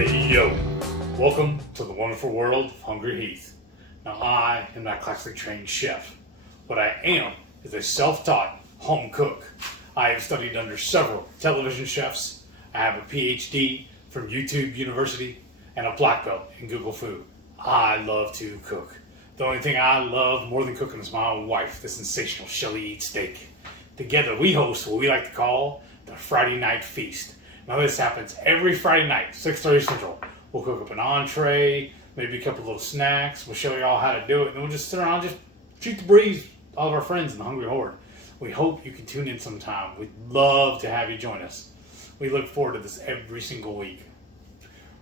Hey yo, welcome to the wonderful world of HungryHeath. Now I am not classically trained chef. What I am is a self-taught home cook. I have studied under several television chefs. I have a PhD from YouTube University and a black belt in Google Food. I love to cook. The only thing I love more than cooking is my wife, the sensational Shelly Eats Steak. Together we host what we like to call the Friday Night Feast. Now this happens every Friday night, 6:30 Central. We'll cook up an entree, maybe a couple little snacks. We'll show you all how to do it, and then we'll just sit around and just shoot the breeze, all of our friends in the Hungry Horde. We hope you can tune in sometime. We'd love to have you join us. We look forward to this every single week.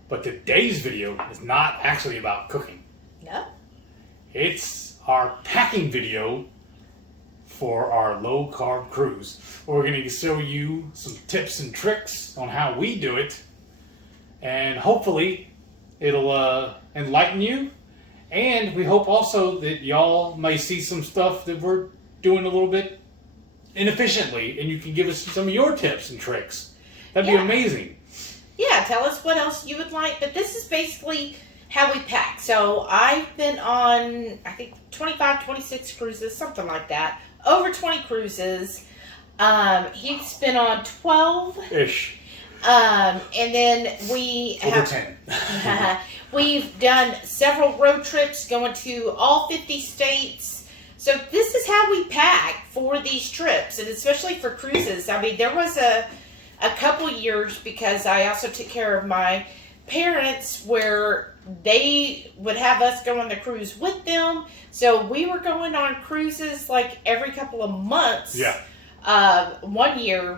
But today's video is not actually about cooking. No. It's our packing video for our low-carb cruise. We're going to show you some tips and tricks on how we do it, and hopefully it'll enlighten you, and we hope also that y'all may see some stuff that we're doing a little bit inefficiently, and you can give us some of your tips and tricks. That'd be amazing. Yeah, tell us what else you would like, but this is basically how we pack. So I've been on, I think, 25, 26 cruises, something like that. Over 20 cruises. He's been on 12-ish. And then we over have 10. We've done several road trips going to all 50 states. So this is how we pack for these trips, and especially for cruises. I mean, there was a couple years, because I also took care of my parents, where they would have us go on the cruise with them. So we were going on cruises like every couple of months. Yeah. 1 year,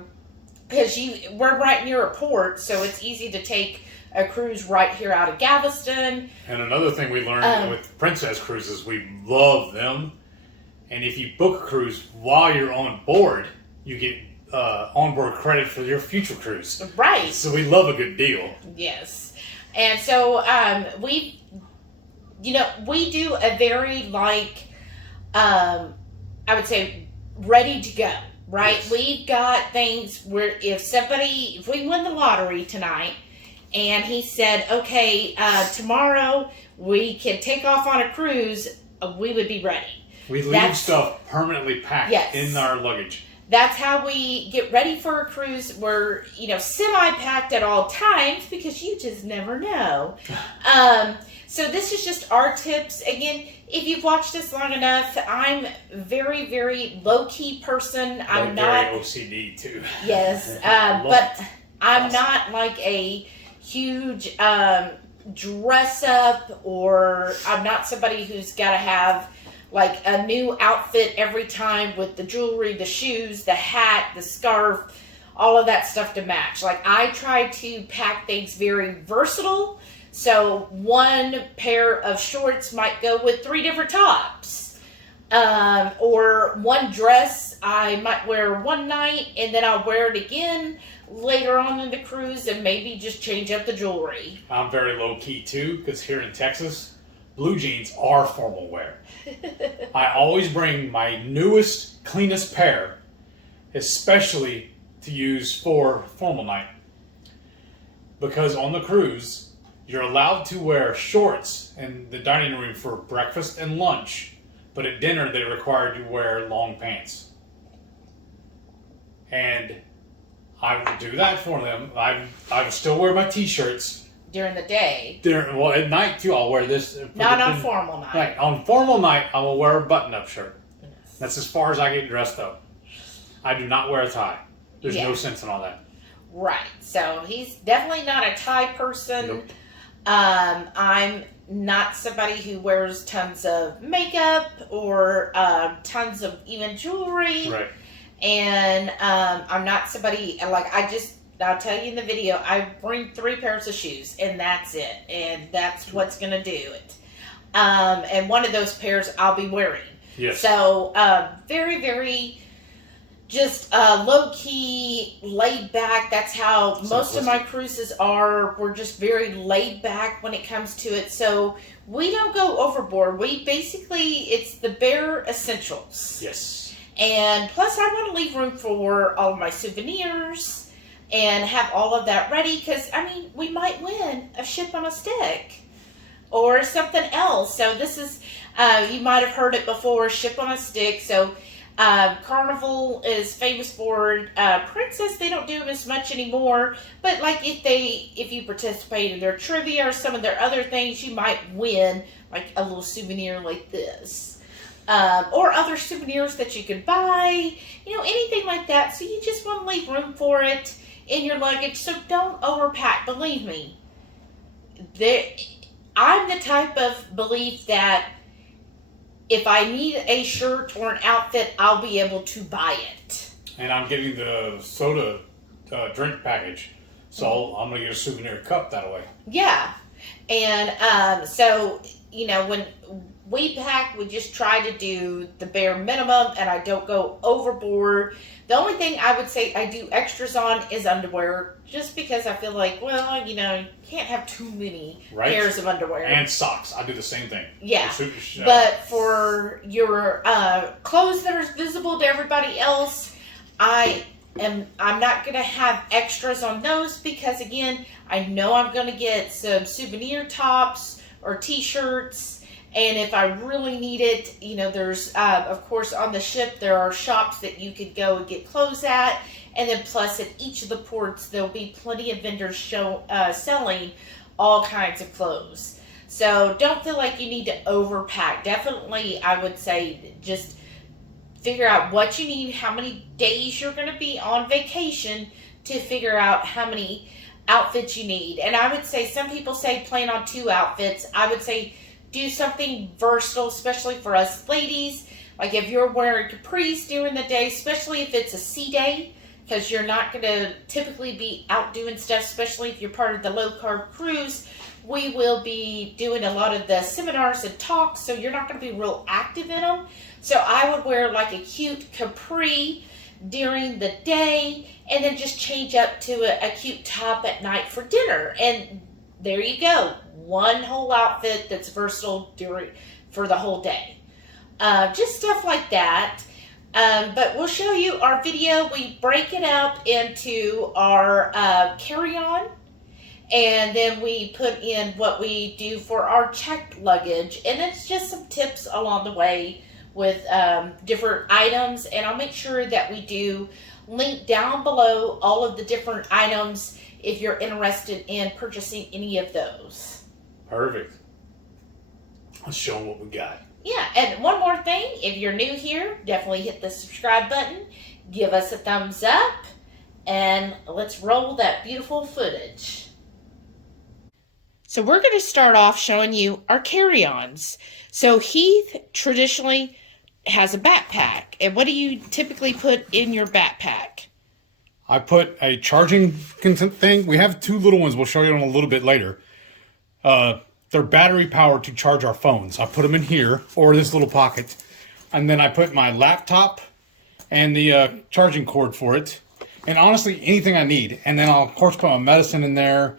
because we're right near a port, so it's easy to take a cruise right here out of Galveston. And another thing we learned with Princess Cruises, we love them. And if you book a cruise while you're on board, you get onboard credit for your future cruise. Right. So we love a good deal. Yes. And so we do a very, like, I would say, ready to go, right? Yes. We've got things where if we win the lottery tonight and he said, okay, tomorrow we can take off on a cruise, we would be ready. We leave stuff permanently packed in our luggage. That's how we get ready for a cruise. We're, semi-packed at all times, because you just never know. So this is just our tips. Again, if you've watched us long enough, I'm a very, very low-key person. I'm not very OCD too. Yes, but I'm not like a huge dress up, or I'm not somebody who's got to have like a new outfit every time with the jewelry, the shoes, the hat, the scarf, all of that stuff to match. Like, I try to pack things very versatile. So one pair of shorts might go with 3 different tops. Or one dress I might wear one night, and then I'll wear it again later on in the cruise, and maybe just change up the jewelry. I'm very low key too, because here in Texas, blue jeans are formal wear. I always bring my newest, cleanest pair, especially to use for formal night. Because on the cruise, you're allowed to wear shorts in the dining room for breakfast and lunch, but at dinner they require you to wear long pants. And I would do that for them. I would still wear my t-shirts. During the day. Well, at night too, I'll wear this. Not on formal night. Right. On formal night, I will wear a button-up shirt. Yes. That's as far as I get dressed up. I do not wear a tie. There's no sense in all that. Right. So he's definitely not a tie person. Nope. I'm not somebody who wears tons of makeup or tons of even jewelry. Right. And I'm not somebody, like, I'll tell you in the video, I bring 3 pairs of shoes, and that's it. And that's what's going to do it. And one of those pairs I'll be wearing. Yes. So, very, very just low-key, laid back. That's how most of my cruises are. We're just very laid back when it comes to it. So, we don't go overboard. It's the bare essentials. Yes. And plus, I want to leave room for all of my souvenirs and have all of that ready, because, I mean, we might win a ship on a stick or something else. So this is, you might have heard it before, ship on a stick. So Carnival is famous for Princess. They don't do them as much anymore, but like if you participate in their trivia or some of their other things, you might win like a little souvenir like this, or other souvenirs that you could buy, anything like that. So you just want to leave room for it in your luggage. So don't overpack. Believe me, I'm the type of belief that if I need a shirt or an outfit, I'll be able to buy it. And I'm getting the soda drink package, so I'm going to get a souvenir cup that way. Yeah. And so, when we pack, we just try to do the bare minimum, and I don't go overboard. The only thing I would say I do extras on is underwear, just because I feel like, well, you can't have too many pairs of underwear. And socks. I do the same thing. Yeah. But for your clothes that are visible to everybody else, I'm not going to have extras on those, because, again, I know I'm going to get some souvenir tops or t-shirts. And if I really need it, there's, of course, on the ship, there are shops that you could go and get clothes at. And then plus at each of the ports, there'll be plenty of vendors selling all kinds of clothes. So don't feel like you need to overpack. Definitely, I would say, just figure out what you need, how many days you're going to be on vacation, to figure out how many outfits you need. And I would say, some people say plan on 2 outfits. I would say do something versatile, especially for us ladies. Like if you're wearing capris during the day, especially if it's a sea day, because you're not going to typically be out doing stuff, especially if you're part of the low-carb cruise. We will be doing a lot of the seminars and talks, so you're not going to be real active in them. So I would wear like a cute capri during the day, and then just change up to a cute top at night for dinner. And there you go. One whole outfit that's versatile for the whole day. Just stuff like that. But we'll show you our video. We break it out into our carry-on, and then we put in what we do for our checked luggage. And it's just some tips along the way with different items. And I'll make sure that we do link down below all of the different items if you're interested in purchasing any of those. Perfect. Let's show them what we got. Yeah, and one more thing, if you're new here, definitely hit the subscribe button, give us a thumbs up, and let's roll that beautiful footage. So we're going to start off showing you our carry-ons. So Heath traditionally has a backpack. And what do you typically put in your backpack? I put a charging thing. We have 2 little ones. We'll show you in a little bit later. They're battery powered to charge our phones. I put them in here, or this little pocket. And then I put my laptop and the charging cord for it. And honestly, anything I need. And then I'll, of course, put my medicine in there.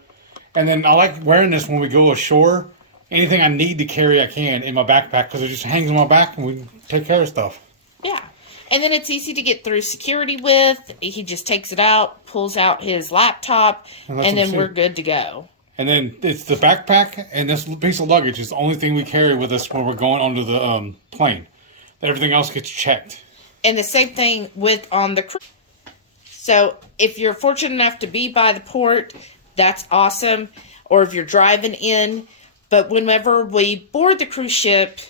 And then I like wearing this when we go ashore. Anything I need to carry, I can in my backpack, because it just hangs on my back and we take care of stuff. Yeah. And then it's easy to get through security with. He just takes it out, pulls out his laptop, and then we're good to go. And then it's the backpack, and this piece of luggage is the only thing we carry with us when we're going onto the plane. Everything else gets checked. And the same thing on the cruise. So if you're fortunate enough to be by the port, that's awesome. Or if you're driving in. But whenever we board the cruise ship,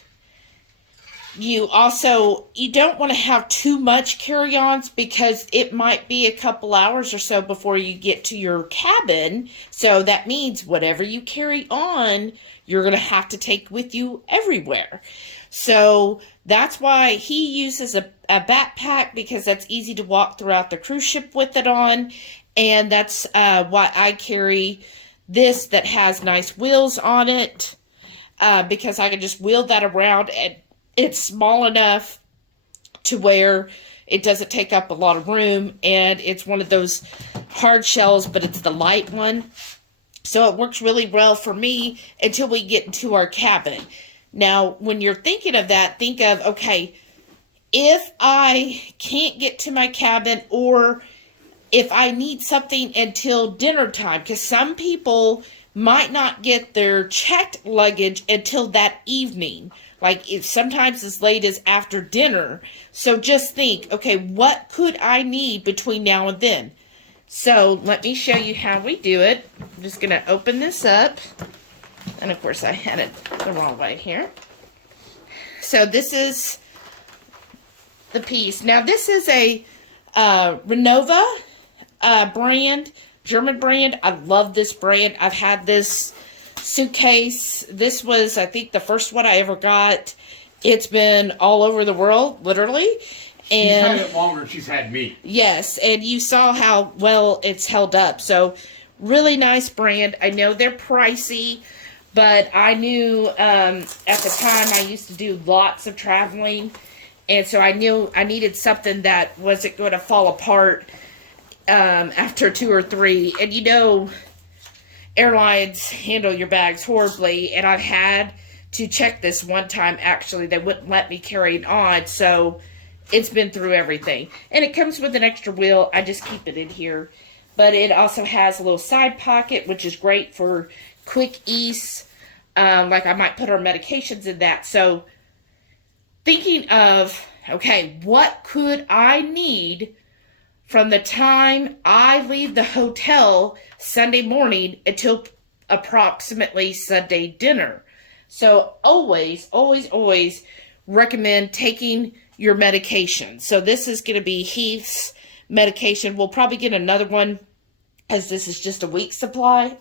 you don't want to have too much carry-ons, because it might be a couple hours or so before you get to your cabin. So that means whatever you carry on, you're going to have to take with you everywhere. So that's why he uses a backpack, because that's easy to walk throughout the cruise ship with it on. And that's why I carry this that has nice wheels on it, because I can just wheel that around, and it's small enough to where it doesn't take up a lot of room, and it's one of those hard shells, but it's the light one. So it works really well for me until we get into our cabin. Now, when you're thinking of that, think of, okay, if I can't get to my cabin, or if I need something until dinner time, because some people might not get their checked luggage until that evening. Like, it's sometimes as late as after dinner. So just think, okay, what could I need between now and then? So let me show you how we do it. I'm just going to open this up. And of course I had it the wrong way here. So this is the piece. Now this is a Rimowa brand, German brand. I love this brand. I've had this suitcase. This was, I think, the first one I ever got. It's been all over the world, literally. And she's had it longer than she's had me. Yes, and you saw how well it's held up. So, really nice brand. I know they're pricey, but I knew at the time I used to do lots of traveling. And so I knew I needed something that wasn't going to fall apart after 2 or 3. And you know, airlines handle your bags horribly. And I've had to check this one time, actually. They wouldn't let me carry it on. So it's been through everything. And it comes with an extra wheel. I just keep it in here. But it also has a little side pocket, which is great for quick ease. Like I might put our medications in that. So thinking of, okay, what could I need from the time I leave the hotel Sunday morning until approximately Sunday dinner? So always, always, always recommend taking your medication. So this is going to be Heath's medication. We'll probably get another one as this is just a week's supply.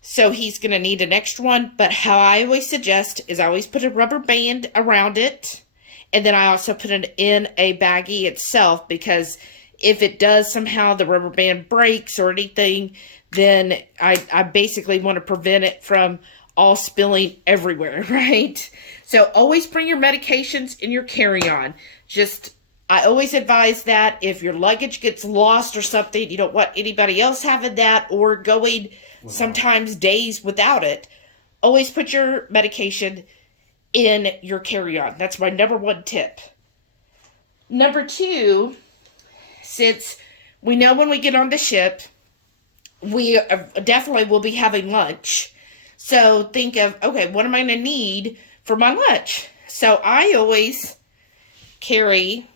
So he's going to need an extra one. But how I always suggest is I always put a rubber band around it. And then I also put it in a baggie itself, because if it does somehow the rubber band breaks or anything, then I basically want to prevent it from all spilling everywhere, right? So always bring your medications in your carry-on. I always advise that if your luggage gets lost or something, you don't want anybody else having that or going sometimes days without it. Always put your medication in your carry-on. That's my number 1 tip. Number 2, since we know when we get on the ship, we definitely will be having lunch. So think of, okay, what am I going to need for my lunch? So I always carry,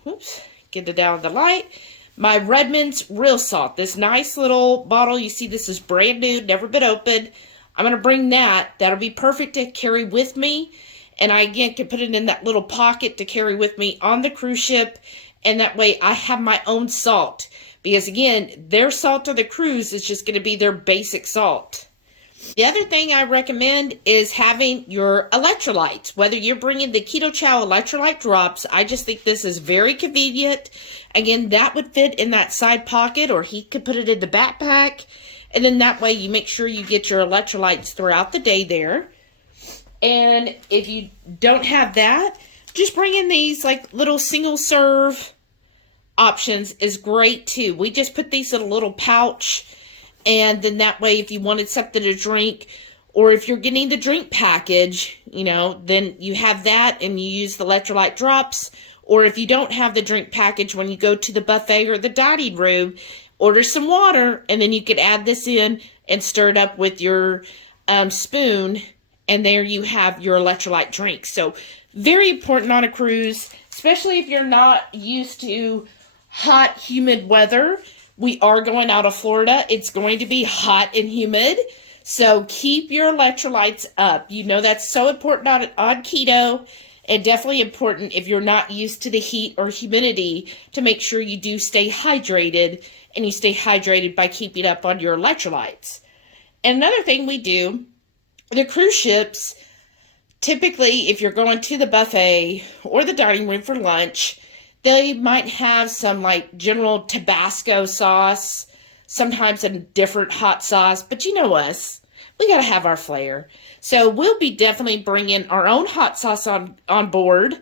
get it down the light, my Redmond's real salt. This nice little bottle. You see this is brand new, never been opened. I'm going to bring that. That'll be perfect to carry with me. And I, again, can put it in that little pocket to carry with me on the cruise ship. And that way I have my own salt. Because, again, their salt on the cruise is just going to be their basic salt. The other thing I recommend is having your electrolytes. Whether you're bringing the Ketochow Electrolyte Drops, I just think this is very convenient. Again, that would fit in that side pocket, or he could put it in the backpack. And then that way you make sure you get your electrolytes throughout the day there. And if you don't have that, just bring in these like little single serve options is great too. We just put these in a little pouch, and then that way if you wanted something to drink, or if you're getting the drink package, you know, then you have that and you use the electrolyte drops. Or if you don't have the drink package, when you go to the buffet or the dining room, order some water, and then you could add this in and stir it up with your spoon, and there you have your electrolyte drink. So very important on a cruise, especially if you're not used to hot, humid weather. We are going out of Florida. It's going to be hot and humid. So keep your electrolytes up. You know that's so important on keto, and definitely important if you're not used to the heat or humidity, to make sure you do stay hydrated, and you stay hydrated by keeping up on your electrolytes. And another thing we do, the cruise ships, typically if you're going to the buffet or the dining room for lunch, they might have some like general Tabasco sauce, sometimes a different hot sauce, but you know us, we got to have our flair. So we'll be definitely bringing our own hot sauce on board,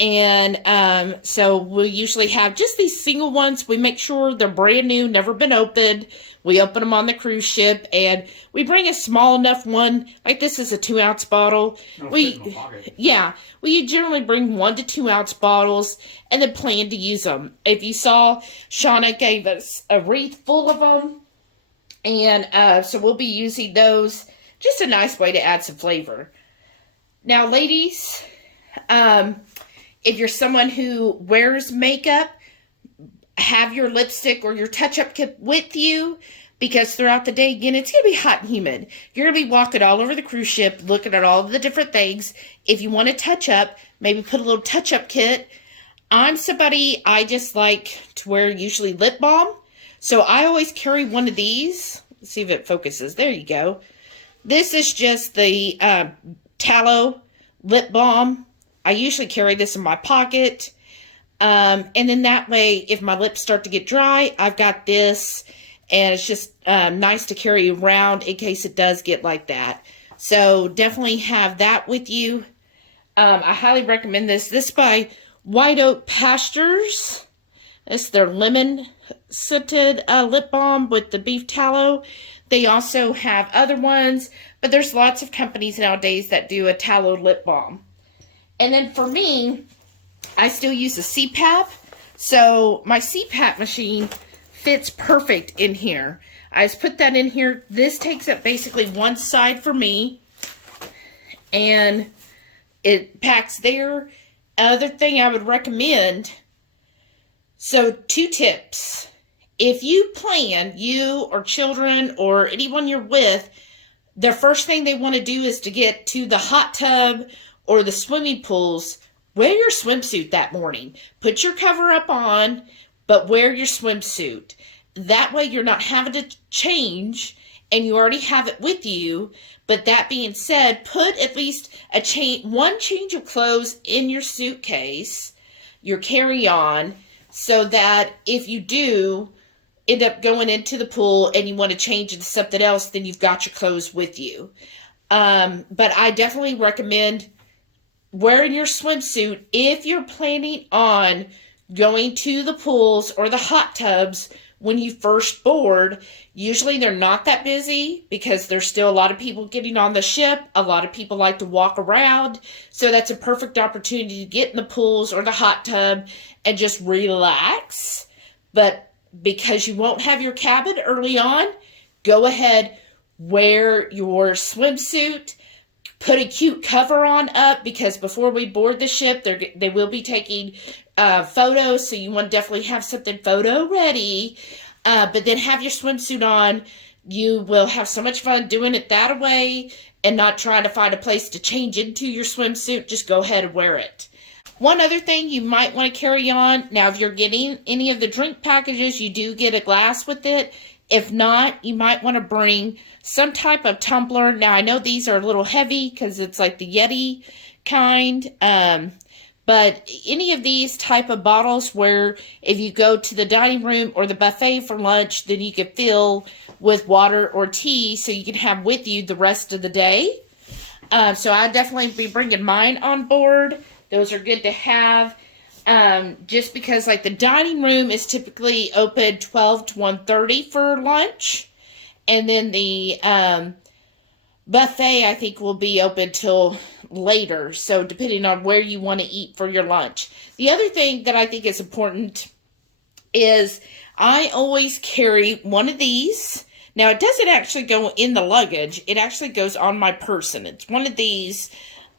And so we'll usually have just these single ones. We make sure they're brand new, never been opened. We open them on the cruise ship, and we bring a small enough one. Like this is a 2-ounce bottle. We generally bring 1 to 2 ounce bottles, and then plan to use them. If you saw, Shauna gave us a wreath full of them, and so we'll be using those. Just a nice way to add some flavor. Now, ladies, if you're someone who wears makeup, have your lipstick or your touch-up kit with you, because throughout the day, again, it's going to be hot and humid. You're going to be walking all over the cruise ship, looking at all the different things. If you want to touch up, maybe put a little touch-up kit. I'm somebody, I just like to wear usually lip balm. So I always carry one of these. Let's see if it focuses. There you go. This is just the Tallow Lip Balm. I usually carry this in my pocket. And then that way, if my lips start to get dry, I've got this. And it's just nice to carry around in case it does get like that. So definitely have that with you. I highly recommend this. This is by White Oak Pastures. This is their lemon scented lip balm with the beef tallow. They also have other ones, but there's lots of companies nowadays that do a tallow lip balm. And then for me, I still use a Cpap. So my Cpap machine fits perfect in here. I just put that in here. This takes up basically one side for me, and it packs there. Other thing I would recommend, so 2 tips. If you plan, you or children or anyone you're with, the first thing they want to do is to get to the hot tub or the swimming pools. Wear your swimsuit that morning. Put your cover up on, but wear your swimsuit. That way you're not having to change, and you already have it with you. But that being said, put at least one change of clothes in your suitcase, your carry-on, so that if you do end up going into the pool and you want to change into something else, then you've got your clothes with you. But I definitely recommend wearing your swimsuit if you're planning on going to the pools or the hot tubs when you first board. Usually they're not that busy because there's still a lot of people getting on the ship. A lot of people like to walk around. So that's a perfect opportunity to get in the pools or the hot tub and just relax. But because you won't have your cabin early on, go ahead, wear your swimsuit. Put a cute cover on up, because before we board the ship, they will be taking photos, so you want to definitely have something photo ready. But then have your swimsuit on. You will have so much fun doing it that way and not trying to find a place to change into your swimsuit. Just go ahead and wear it. One other thing you might want to carry on. Now, if you're getting any of the drink packages, you do get a glass with it. If not, you might want to bring some type of tumbler. Now, I know these are a little heavy because it's like the Yeti kind. But any of these type of bottles where if you go to the dining room or the buffet for lunch, then you can fill with water or tea so you can have with you the rest of the day. So I'd definitely be bringing mine on board. Those are good to have. Just because like the dining room is typically open 12 to 1:30 for lunch. And then the buffet, I think, will be open till later. So depending on where you want to eat for your lunch. The other thing that I think is important is I always carry one of these. Now, it doesn't actually go in the luggage. It actually goes on my person. It's one of these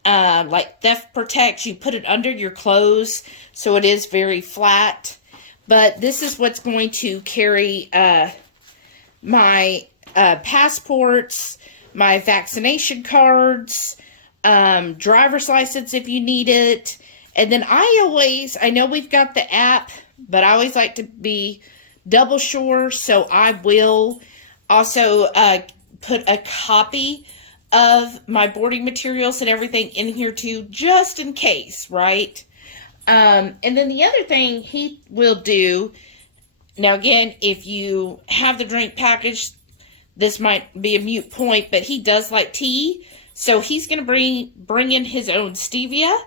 like theft protects. You put it under your clothes, so it is very flat. But this is what's going to carry my passports, my vaccination cards, driver's license if you need it. And then I know we've got the app, but I always like to be double sure, so I will also put a copy of my boarding materials and everything in here too, just in case, right? And then the other thing he will do, now again, if you have the drink package, this might be a moot point, but he does like tea, so he's going to bring in his own stevia.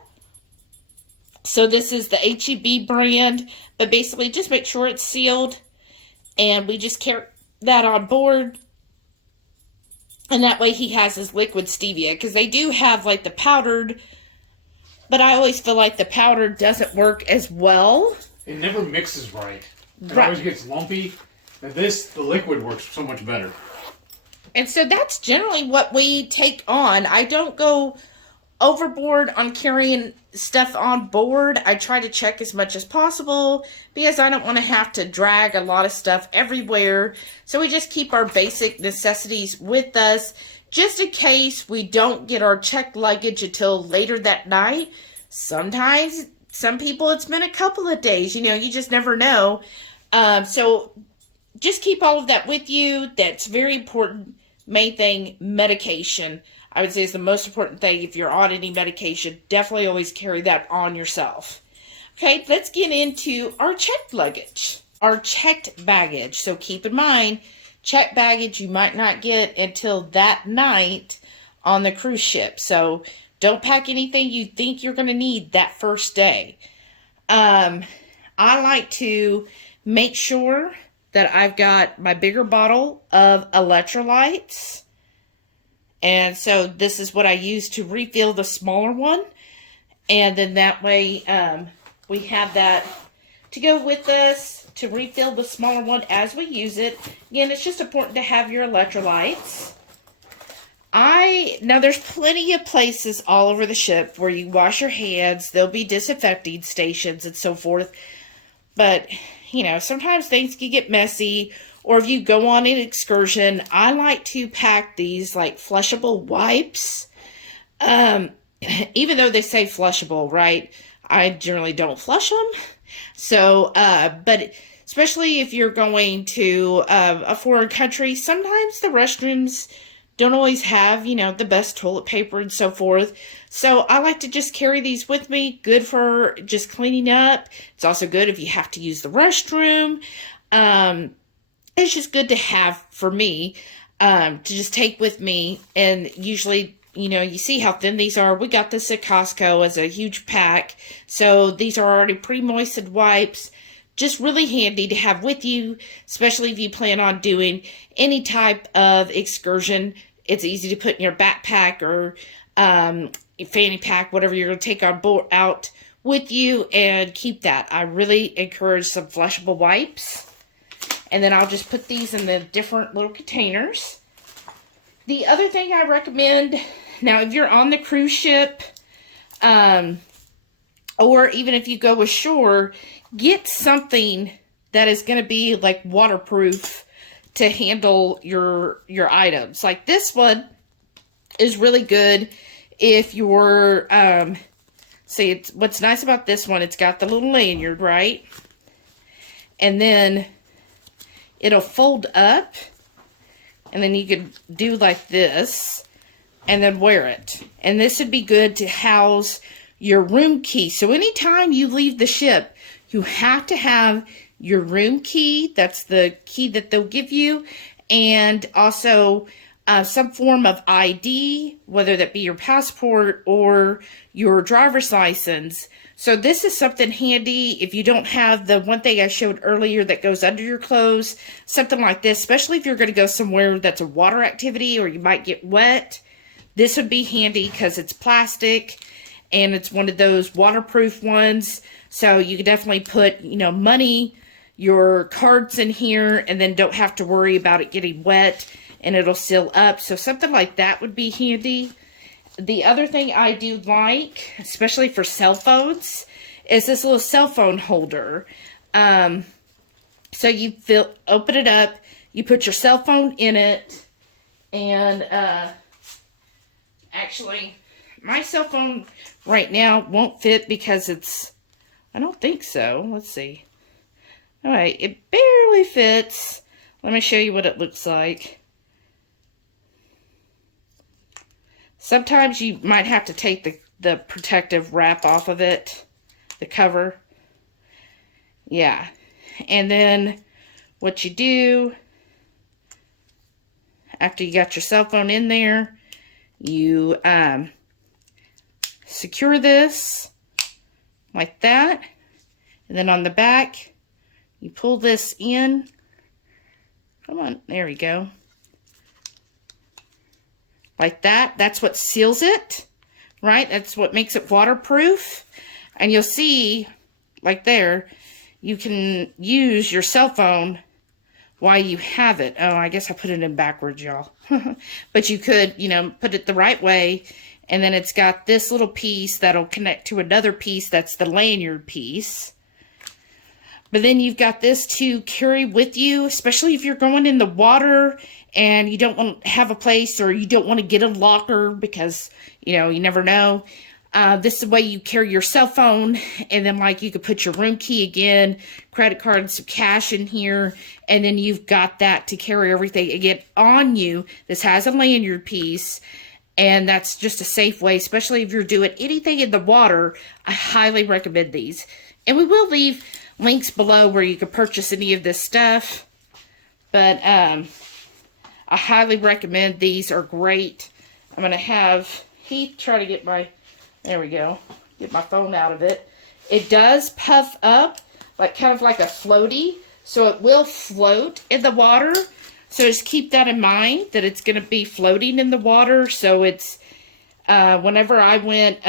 So this is the HEB brand, but basically just make sure it's sealed, and we just carry that on board. And that way he has his liquid stevia, because they do have like the powdered, but I always feel like the powdered doesn't work as well. It never mixes right. It always gets lumpy. And the liquid works so much better. And so that's generally what we take on. I don't go overboard on carrying stuff on board. I try to check as much as possible because I don't want to have to drag a lot of stuff everywhere. So we just keep our basic necessities with us just in case we don't get our checked luggage until later that night. Sometimes, some people, it's been a couple of days. You know, you just never know. So just keep all of that with you. That's very important. Main thing, medication. I would say is the most important thing. If you're on any medication, definitely always carry that on yourself. Okay, let's get into our checked luggage. Our checked baggage. So keep in mind, checked baggage you might not get until that night on the cruise ship. So don't pack anything you think you're going to need that first day. I like to make sure that I've got my bigger bottle of electrolytes. And so this is what I use to refill the smaller one. And then that way we have that to go with us to refill the smaller one as we use it. Again, it's just important to have your electrolytes. Now there's plenty of places all over the ship where you wash your hands. There'll be disinfecting stations and so forth. But, you know, sometimes things can get messy. Or if you go on an excursion, I like to pack these like flushable wipes. Even though they say flushable, right? I generally don't flush them. So, but especially if you're going to a foreign country, sometimes the restrooms don't always have, you know, the best toilet paper and so forth. So I like to just carry these with me. Good for just cleaning up. It's also good if you have to use the restroom. It's just good to have for me to just take with me. And usually, you know, you see how thin these are. We got this at Costco as a huge pack. So these are already pre-moistened wipes. Just really handy to have with you, especially if you plan on doing any type of excursion. It's easy to put in your backpack or your fanny pack, whatever you're going to take on board out with you, and keep that. I really encourage some flushable wipes. And then I'll just put these in the different little containers. The other thing I recommend, now if you're on the cruise ship, or even if you go ashore, get something that is going to be like waterproof to handle your items. Like this one is really good if you're, see, what's nice about this one, it's got the little lanyard, right? And then it'll fold up, and then you could do like this, and then wear it. And this would be good to house your room key. So anytime you leave the ship, you have to have your room key. That's the key that they'll give you. And also some form of ID, whether that be your passport or your driver's license. So this is something handy if you don't have the one thing I showed earlier that goes under your clothes, something like this, especially if you're going to go somewhere that's a water activity or you might get wet. This would be handy because it's plastic and it's one of those waterproof ones. So you can definitely put, you know, money, your cards in here, and then don't have to worry about it getting wet and it'll seal up. So something like that would be handy. The other thing I do like, especially for cell phones, is this little cell phone holder. So you open it up, you put your cell phone in it, and actually, my cell phone right now won't fit because it's, I don't think so. Let's see. All right, it barely fits. Let me show you what it looks like. Sometimes you might have to take the protective wrap off of it, the cover. Yeah. And then what you do, after you got your cell phone in there, you secure this like that. And then on the back, you pull this in. Come on, there we go. Like that. That's what seals it, right? That's what makes it waterproof. And you'll see, like there, you can use your cell phone while you have it. Oh, I guess I put it in backwards, y'all. But you could, you know, put it the right way. And then it's got this little piece that'll connect to another piece. That's the lanyard piece. But then you've got this to carry with you, especially if you're going in the water and you don't want to have a place, or you don't want to get a locker because, you know, you never know. This is the way you carry your cell phone, and then like you could put your room key again, credit card, and some cash in here, and then you've got that to carry everything again on you. This has a lanyard piece, and that's just a safe way, especially if you're doing anything in the water. I highly recommend these. And we will leave links below where you can purchase any of this stuff. But I highly recommend. These are great. I'm going to have Heath try to get my, there we go, get my phone out of it. It does puff up, like kind of like a floaty, so it will float in the water. So just keep that in mind, that it's going to be floating in the water. So it's, whenever I went,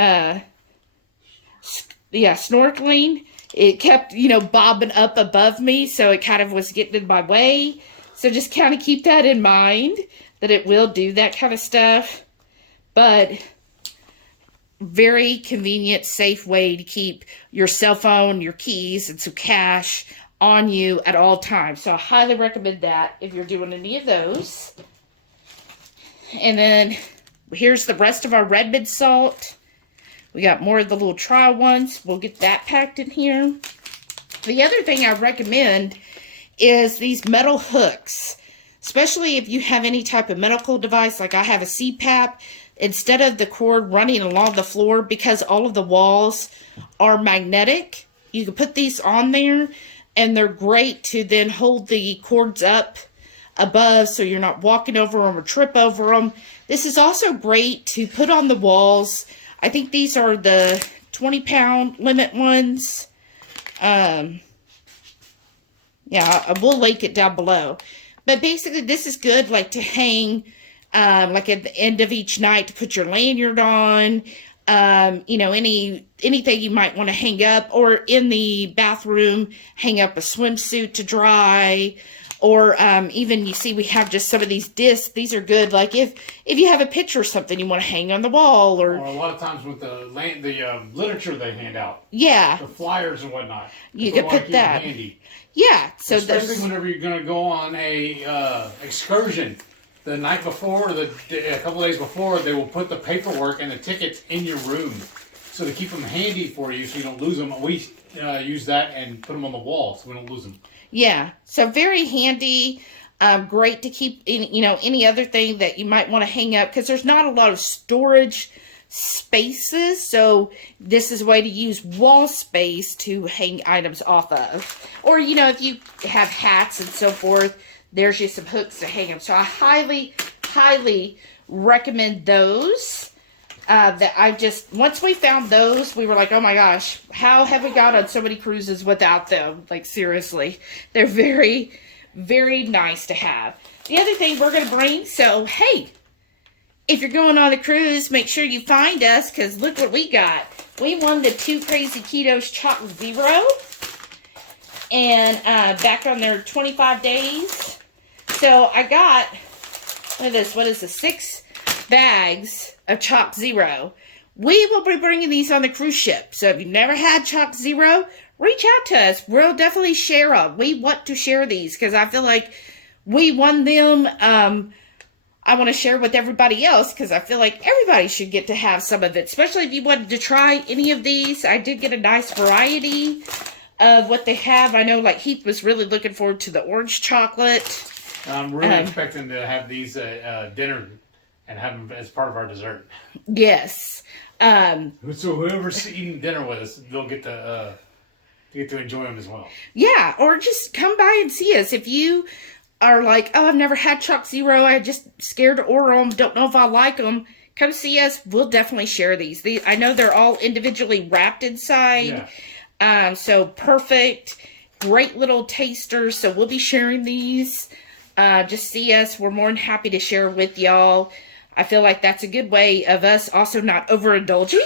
snorkeling, it kept, you know, bobbing up above me. So it kind of was getting in my way. So just kind of keep that in mind, that it will do that kind of stuff. But very convenient, safe way to keep your cell phone, your keys, and some cash on you at all times. So I highly recommend that if you're doing any of those. And then here's the rest of our red mint salt. We got more of the little trial ones. We'll get that packed in here. The other thing I recommend is these metal hooks, especially if you have any type of medical device. Like I have a Cpap. Instead of the cord running along the floor, because all of the walls are magnetic, you can put these on there, and they're great to then hold the cords up above so you're not walking over them or trip over them. This is also great to put on the walls. I think these are the 20-pound limit ones. Yeah, we'll link it down below. But basically, this is good like to hang, like at the end of each night to put your lanyard on. You know, anything you might want to hang up, or in the bathroom, hang up a swimsuit to dry, or even, you see we have just some of these discs. These are good, like if you have a picture or something you want to hang on the wall, or a lot of times with the literature they hand out, yeah, the flyers and whatnot, you can put that handy. Yeah, so especially whenever you're going to go on a excursion. The night before, a couple days before, they will put the paperwork and the tickets in your room, so to keep them handy for you, so you don't lose them. We use that and put them on the wall, so we don't lose them. Yeah, so very handy. Great to keep in, you know, any other thing that you might want to hang up, because there's not a lot of storage spaces. So this is a way to use wall space to hang items off of, or, you know, if you have hats and so forth, there's just some hooks to hang them. So I highly recommend those. Once we found those, we were like, oh my gosh, how have we got on so many cruises without them? Like, seriously, they're very, very nice to have. The other thing we're going to bring, so hey, if you're going on a cruise, make sure you find us, because look what we got. We won the 2 Crazy Ketos Chocolate Zero, and back on their 25 days. So I got, look at this, what is this, 6 bags of Choc Zero. We will be bringing these on the cruise ship. So if you've never had Choc Zero, reach out to us. We'll definitely share them. We want to share these because I feel like we won them. I want to share with everybody else because I feel like everybody should get to have some of it, especially if you wanted to try any of these. I did get a nice variety of what they have. I know, like, Heath was really looking forward to the orange chocolate. I'm really expecting to have these at dinner and have them as part of our dessert. Yes. So whoever's eating dinner with us, they'll get to enjoy them as well. Yeah, or just come by and see us. If you are like, oh, I've never had Choc Zero, I'm just scared to order them, don't know if I like them, come see us. We'll definitely share these. I know they're all individually wrapped inside. Yeah. So perfect. Great little tasters. So we'll be sharing these. Just see us. We're more than happy to share with y'all. I feel like that's a good way of us also not overindulging.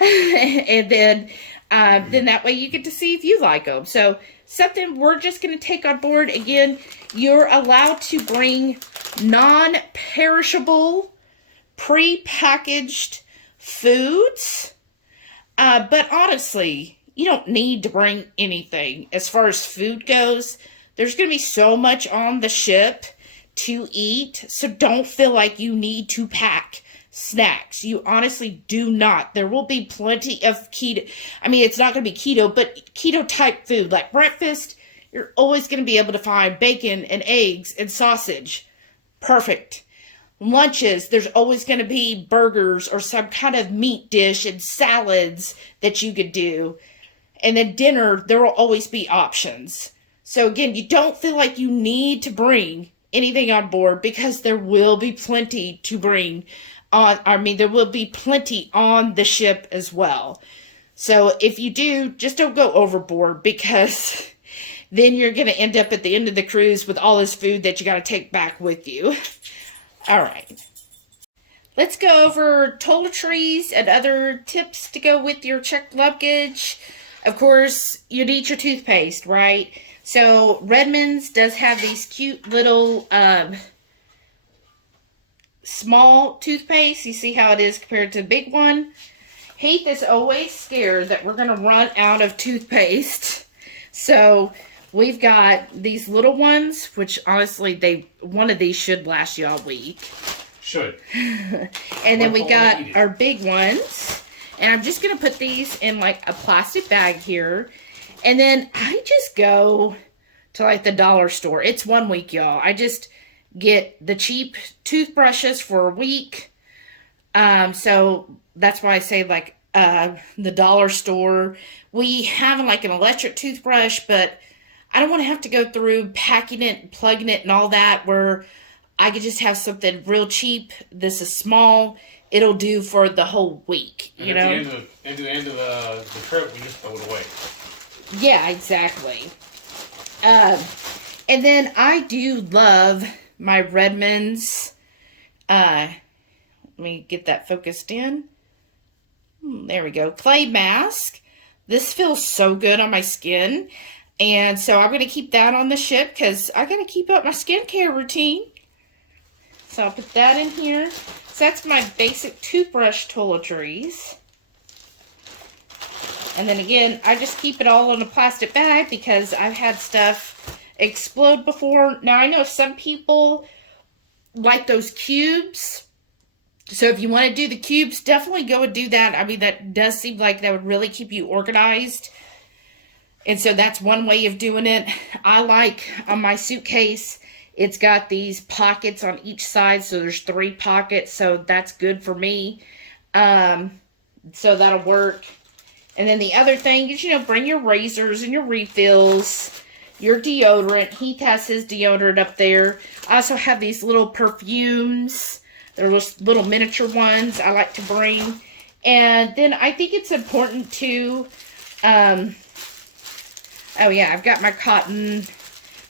And then that way you get to see if you like them. So something we're just going to take on board. Again, you're allowed to bring non-perishable, pre-packaged foods. But honestly, you don't need to bring anything as far as food goes. There's going to be so much on the ship to eat, so don't feel like you need to pack snacks. You honestly do not. There will be plenty of keto. I mean, it's not going to be keto, but keto type food like breakfast. You're always going to be able to find bacon and eggs and sausage. Perfect. Lunches, there's always going to be burgers or some kind of meat dish and salads that you could do. And then dinner, there will always be options. So again, you don't feel like you need to bring anything on board because there will be plenty to bring on. I mean, there will be plenty on the ship as well. So if you do, just don't go overboard because then you're going to end up at the end of the cruise with all this food that you got to take back with you. All right. Let's go over toiletries and other tips to go with your checked luggage. Of course, you need your toothpaste, right? So Redmond's does have these cute little small toothpaste. You see how it is compared to the big one? Heath is always scared that we're going to run out of toothpaste. So we've got these little ones, which honestly, one of these should last you all week. Should. And then we got our big ones. And I'm just going to put these in like a plastic bag here. And then I just go to like the dollar store. It's 1 week, y'all. I just get the cheap toothbrushes for a week. So that's why I say like the dollar store. We have like an electric toothbrush, but I don't want to have to go through packing it, plugging it, and all that, where I could just have something real cheap. This is small. It'll do for the whole week, you know? At the end of the trip, we just throw it away. Yeah, exactly. And then I do love my Redmond's. Let me get that focused in. There we go. Clay mask. This feels so good on my skin. And so I'm going to keep that on the ship because I got to keep up my skincare routine. So I'll put that in here. So that's my basic toothbrush toiletries. And then again, I just keep it all in a plastic bag because I've had stuff explode before. Now I know some people like those cubes. So if you want to do the cubes, definitely go and do that. I mean, that does seem like that would really keep you organized. And so that's one way of doing it. I like on my suitcase, it's got these pockets on each side. So there's 3 pockets. So that's good for me. So that'll work. And then the other thing is, bring your razors and your refills, your deodorant. Heath has his deodorant up there. I also have these little perfumes. They're little miniature ones I like to bring. And then I think it's important to, oh yeah, I've got my cotton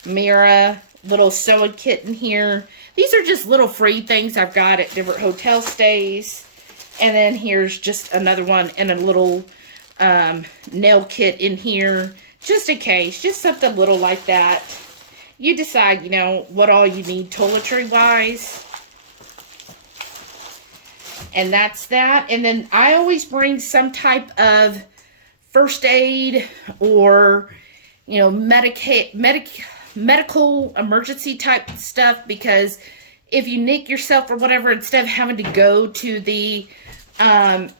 Mira little sewing kit in here. These are just little free things I've got at different hotel stays. And then here's just another one and a little nail kit in here, just in case, just something little like that. You decide, what all you need toiletry wise. And that's that. And then I always bring some type of first aid or, medical emergency type stuff, because if you nick yourself or whatever, instead of having to go to the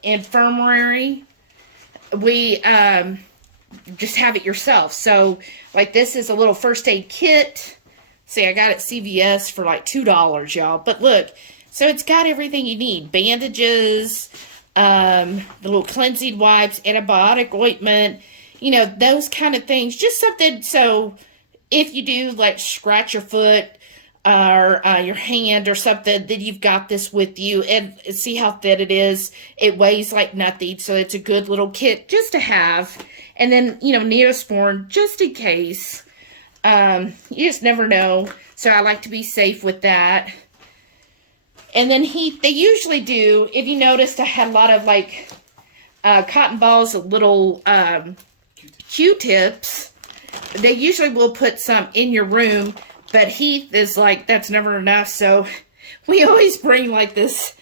infirmary, we just have it yourself. So like this is a little first aid kit. See, I got it at CVS for like $2, y'all. But look, so it's got everything you need. Bandages, the little cleansing wipes, antibiotic ointment, those kind of things. Just something so if you do like scratch your foot, or your hand or something, then you've got this with you. And see how thin it is. It weighs like nothing, so it's a good little kit just to have. And then, you know, Neosporin, just in case. You just never know. So I like to be safe with that. And then they usually do, if you noticed, I had a lot of like cotton balls, little Q-tips. They usually will put some in your room, but Heath is like, that's never enough. So we always bring like this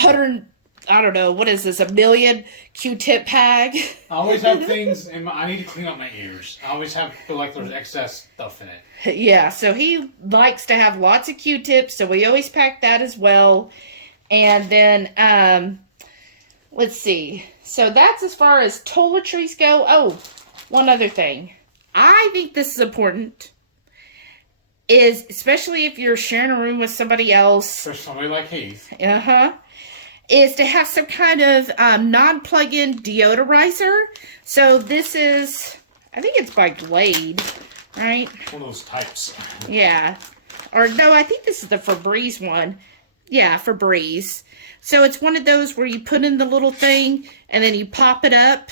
100, I don't know, what is this, 1 million Q-tip bag? I always have things, I need to clean up my ears. I always feel like there's excess stuff in it. Yeah, so he likes to have lots of Q-tips, so we always pack that as well. And then, let's see. So that's as far as toiletries go. Oh, one other thing. I think this is important, is especially if you're sharing a room with somebody else. For somebody like Heath. Is to have some kind of non-plug-in deodorizer. So this is, I think it's by Glade, right? One of those types. Yeah. Or no, I think this is the Febreze one. Yeah, Febreze. So it's one of those where you put in the little thing and then you pop it up.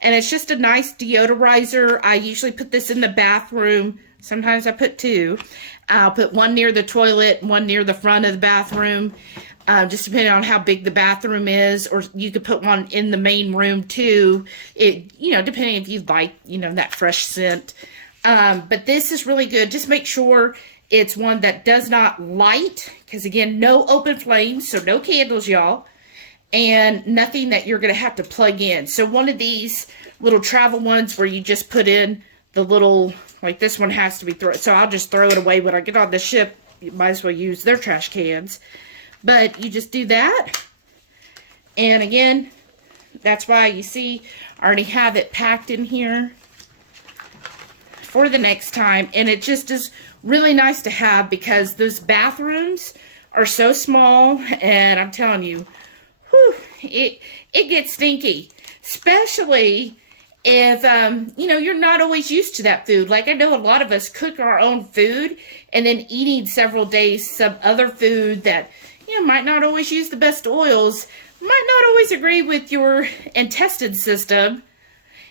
And it's just a nice deodorizer. I usually put this in the bathroom. Sometimes I put two. I'll put one near the toilet, one near the front of the bathroom. Just depending on how big the bathroom is, or you could put one in the main room too. Depending if you like, that fresh scent. But this is really good. Just make sure it's one that does not light, because again, no open flames, so no candles, y'all, and nothing that you're going to have to plug in. So one of these little travel ones where you just put in the little, like this one has to be thrown. So I'll just throw it away when I get on the ship. You might as well use their trash cans. But you just do that. And again, that's why you see I already have it packed in here for the next time. And it just is really nice to have, because those bathrooms are so small. And I'm telling you, whew, it gets stinky. Especially if, you're not always used to that food. Like I know a lot of us cook our own food and then eating several days some other food that might not always use the best oils, might not always agree with your intestine system.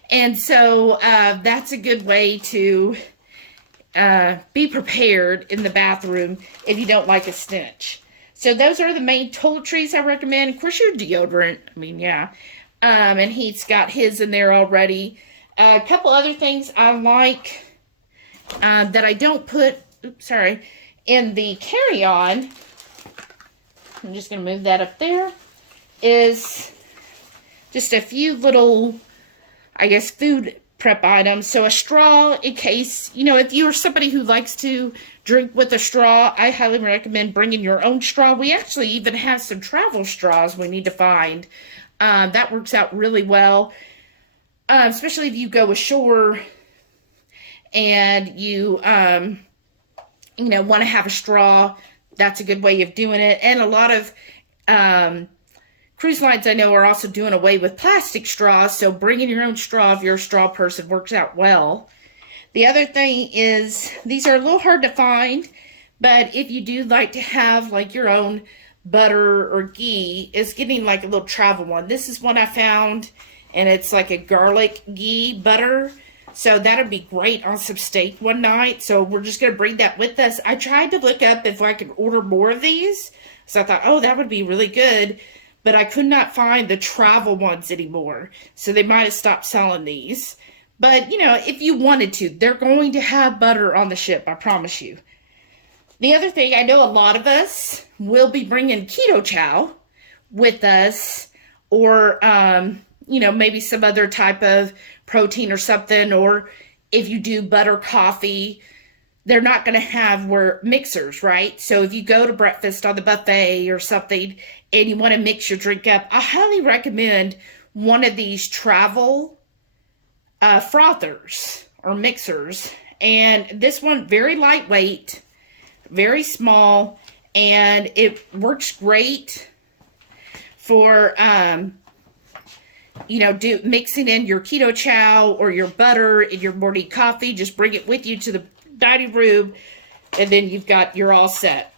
And so that's a good way to be prepared in the bathroom if you don't like a stench. So those are the main toiletries I recommend. Of course, your deodorant. And Heath's got his in there already. A couple other things I like that I don't put, in the carry-on. I'm just going to move that up there, is just a few little, food prep items. So a straw, in case, if you're somebody who likes to drink with a straw, I highly recommend bringing your own straw. We actually even have some travel straws we need to find. That works out really well, especially if you go ashore and you, want to have a straw. That's a good way of doing it. And a lot of cruise lines I know are also doing away with plastic straws. So bringing your own straw, if you're a straw person, works out well. The other thing is, these are a little hard to find, but if you do like to have like your own butter or ghee, is getting like a little travel one. This is one I found, and it's like a garlic ghee butter. So that'd be great on some steak one night. So we're just going to bring that with us. I tried to look up if I could order more of these. So I thought, oh, that would be really good. But I could not find the travel ones anymore. So they might have stopped selling these. But, if you wanted to, they're going to have butter on the ship. I promise you. The other thing, I know a lot of us will be bringing Ketochow with us. Or, maybe some other type of protein or something, or if you do butter coffee, they're not going to have mixers, right? So if you go to breakfast on the buffet or something and you want to mix your drink up, I highly recommend one of these travel frothers or mixers. And this one, very lightweight, very small, and it works great for mixing in your Ketochow or your butter in your morning coffee. Just bring it with you to the dining room. And then you're all set.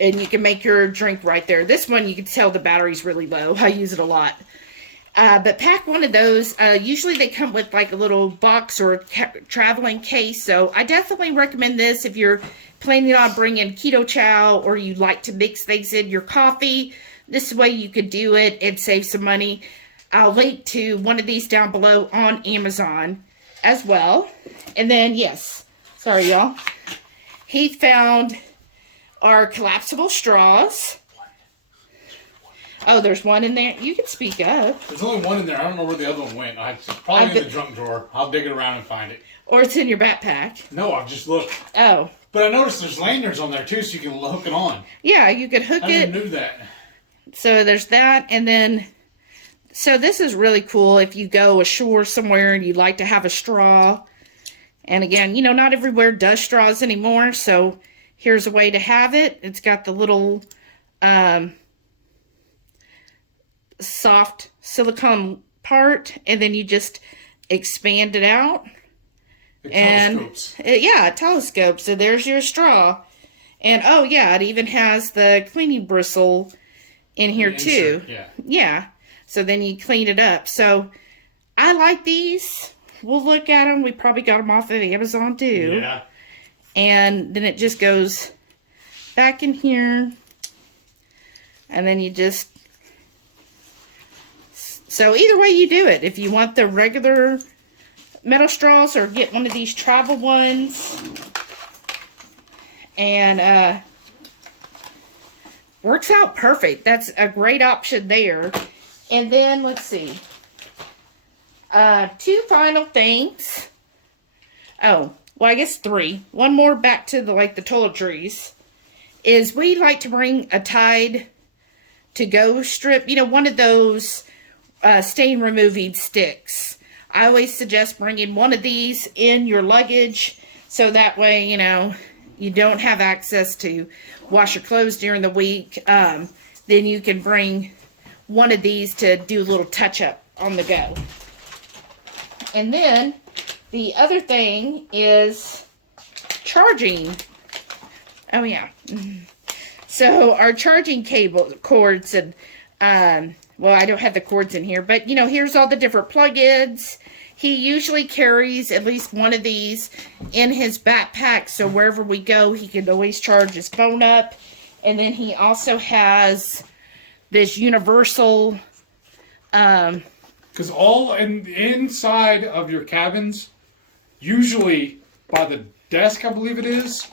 And you can make your drink right there. This one, you can tell the battery's really low. I use it a lot. But pack one of those. Usually they come with like a little box or a traveling case. So I definitely recommend this if you're planning on bringing Ketochow or you like to mix things in your coffee. This way you could do it and save some money. I'll link to one of these down below on Amazon as well. And then, yes, sorry y'all. Heath found our collapsible straws. Oh, there's one in there. You can speak up. There's only one in there. I don't know where the other one went. It's probably in the junk drawer. I'll dig it around and find it. Or it's in your backpack. No, I've just looked. Oh. But I noticed there's lanyards on there too, so you can hook it on. Yeah, you could hook it. I didn't know that. So there's that, and then, so this is really cool if you go ashore somewhere and you'd like to have a straw. And again, you know, not everywhere does straws anymore, so here's a way to have it. It's got the little soft silicone part, and then you just expand it out. It telescopes. It telescopes. So there's your straw. And oh yeah, it even has the cleaning bristle in here too. Yeah. So then you clean it up. So I like these. We'll look at them. We probably got them off of Amazon too. Yeah. And then it just goes back in here. And then you just... So either way you do it. If you want the regular metal straws or get one of these travel ones. And works out perfect. That's a great option there. And then let's see. Two final things. Oh, well, I guess three. One more back to the toiletries. Is we like to bring a Tide to go strip. You know, one of those stain removing sticks. I always suggest bringing one of these in your luggage. So that way, you know, you don't have access to wash your clothes during the week. Then you can bring one of these to do a little touch-up on the go. And then the other thing is charging. Oh, yeah. So our charging cords and, well, I don't have the cords in here, but, you know, here's all the different plug-ins. He usually carries at least one of these in his backpack, so wherever we go, he can always charge his phone up. And then he also has this universal... Because all inside of your cabins, usually by the desk, I believe it is,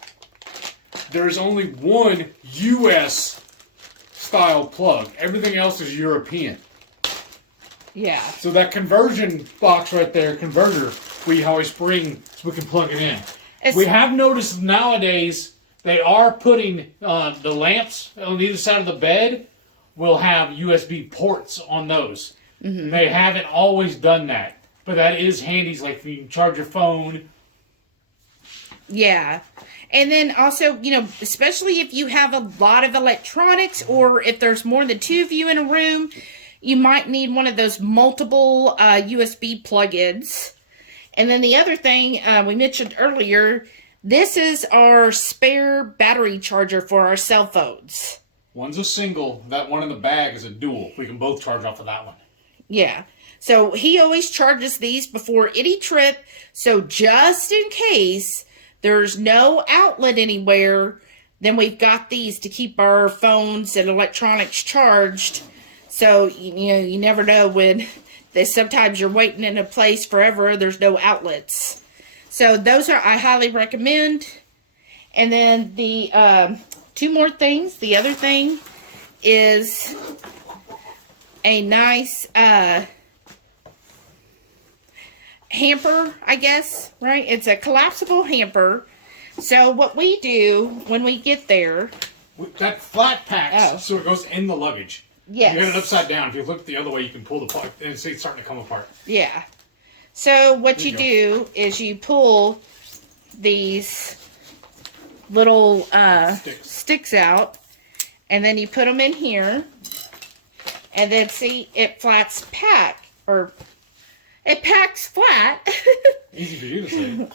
there's only one U.S. style plug. Everything else is European. Yeah. So that conversion box right there, converter, we always bring so we can plug it in. We have noticed nowadays they are putting the lamps on either side of the bed will have USB ports on those. Mm-hmm. They haven't always done that. But that is handy, like if you can charge your phone. Yeah. And then also, you know, especially if you have a lot of electronics or if there's more than two of you in a room, you might need one of those multiple USB plug-ins. And then the other thing we mentioned earlier, this is our spare battery charger for our cell phones. One's a single. That one in the bag is a dual. We can both charge off of that one. Yeah. So he always charges these before any trip. So just in case there's no outlet anywhere, then we've got these to keep our phones and electronics charged. So, you know, you never know when sometimes you're waiting in a place forever, there's no outlets. So those I highly recommend. And then the two more things. The other thing is a nice hamper, I guess, right? It's a collapsible hamper. So what we do when we get there... That flat packs, so it goes in the luggage. Yes. You have it upside down. If you look the other way, you can pull the plug, and see it's starting to come apart. Yeah. So what you do is you pull these little sticks out, and then you put them in here, and then see it packs flat. Easy for you to say.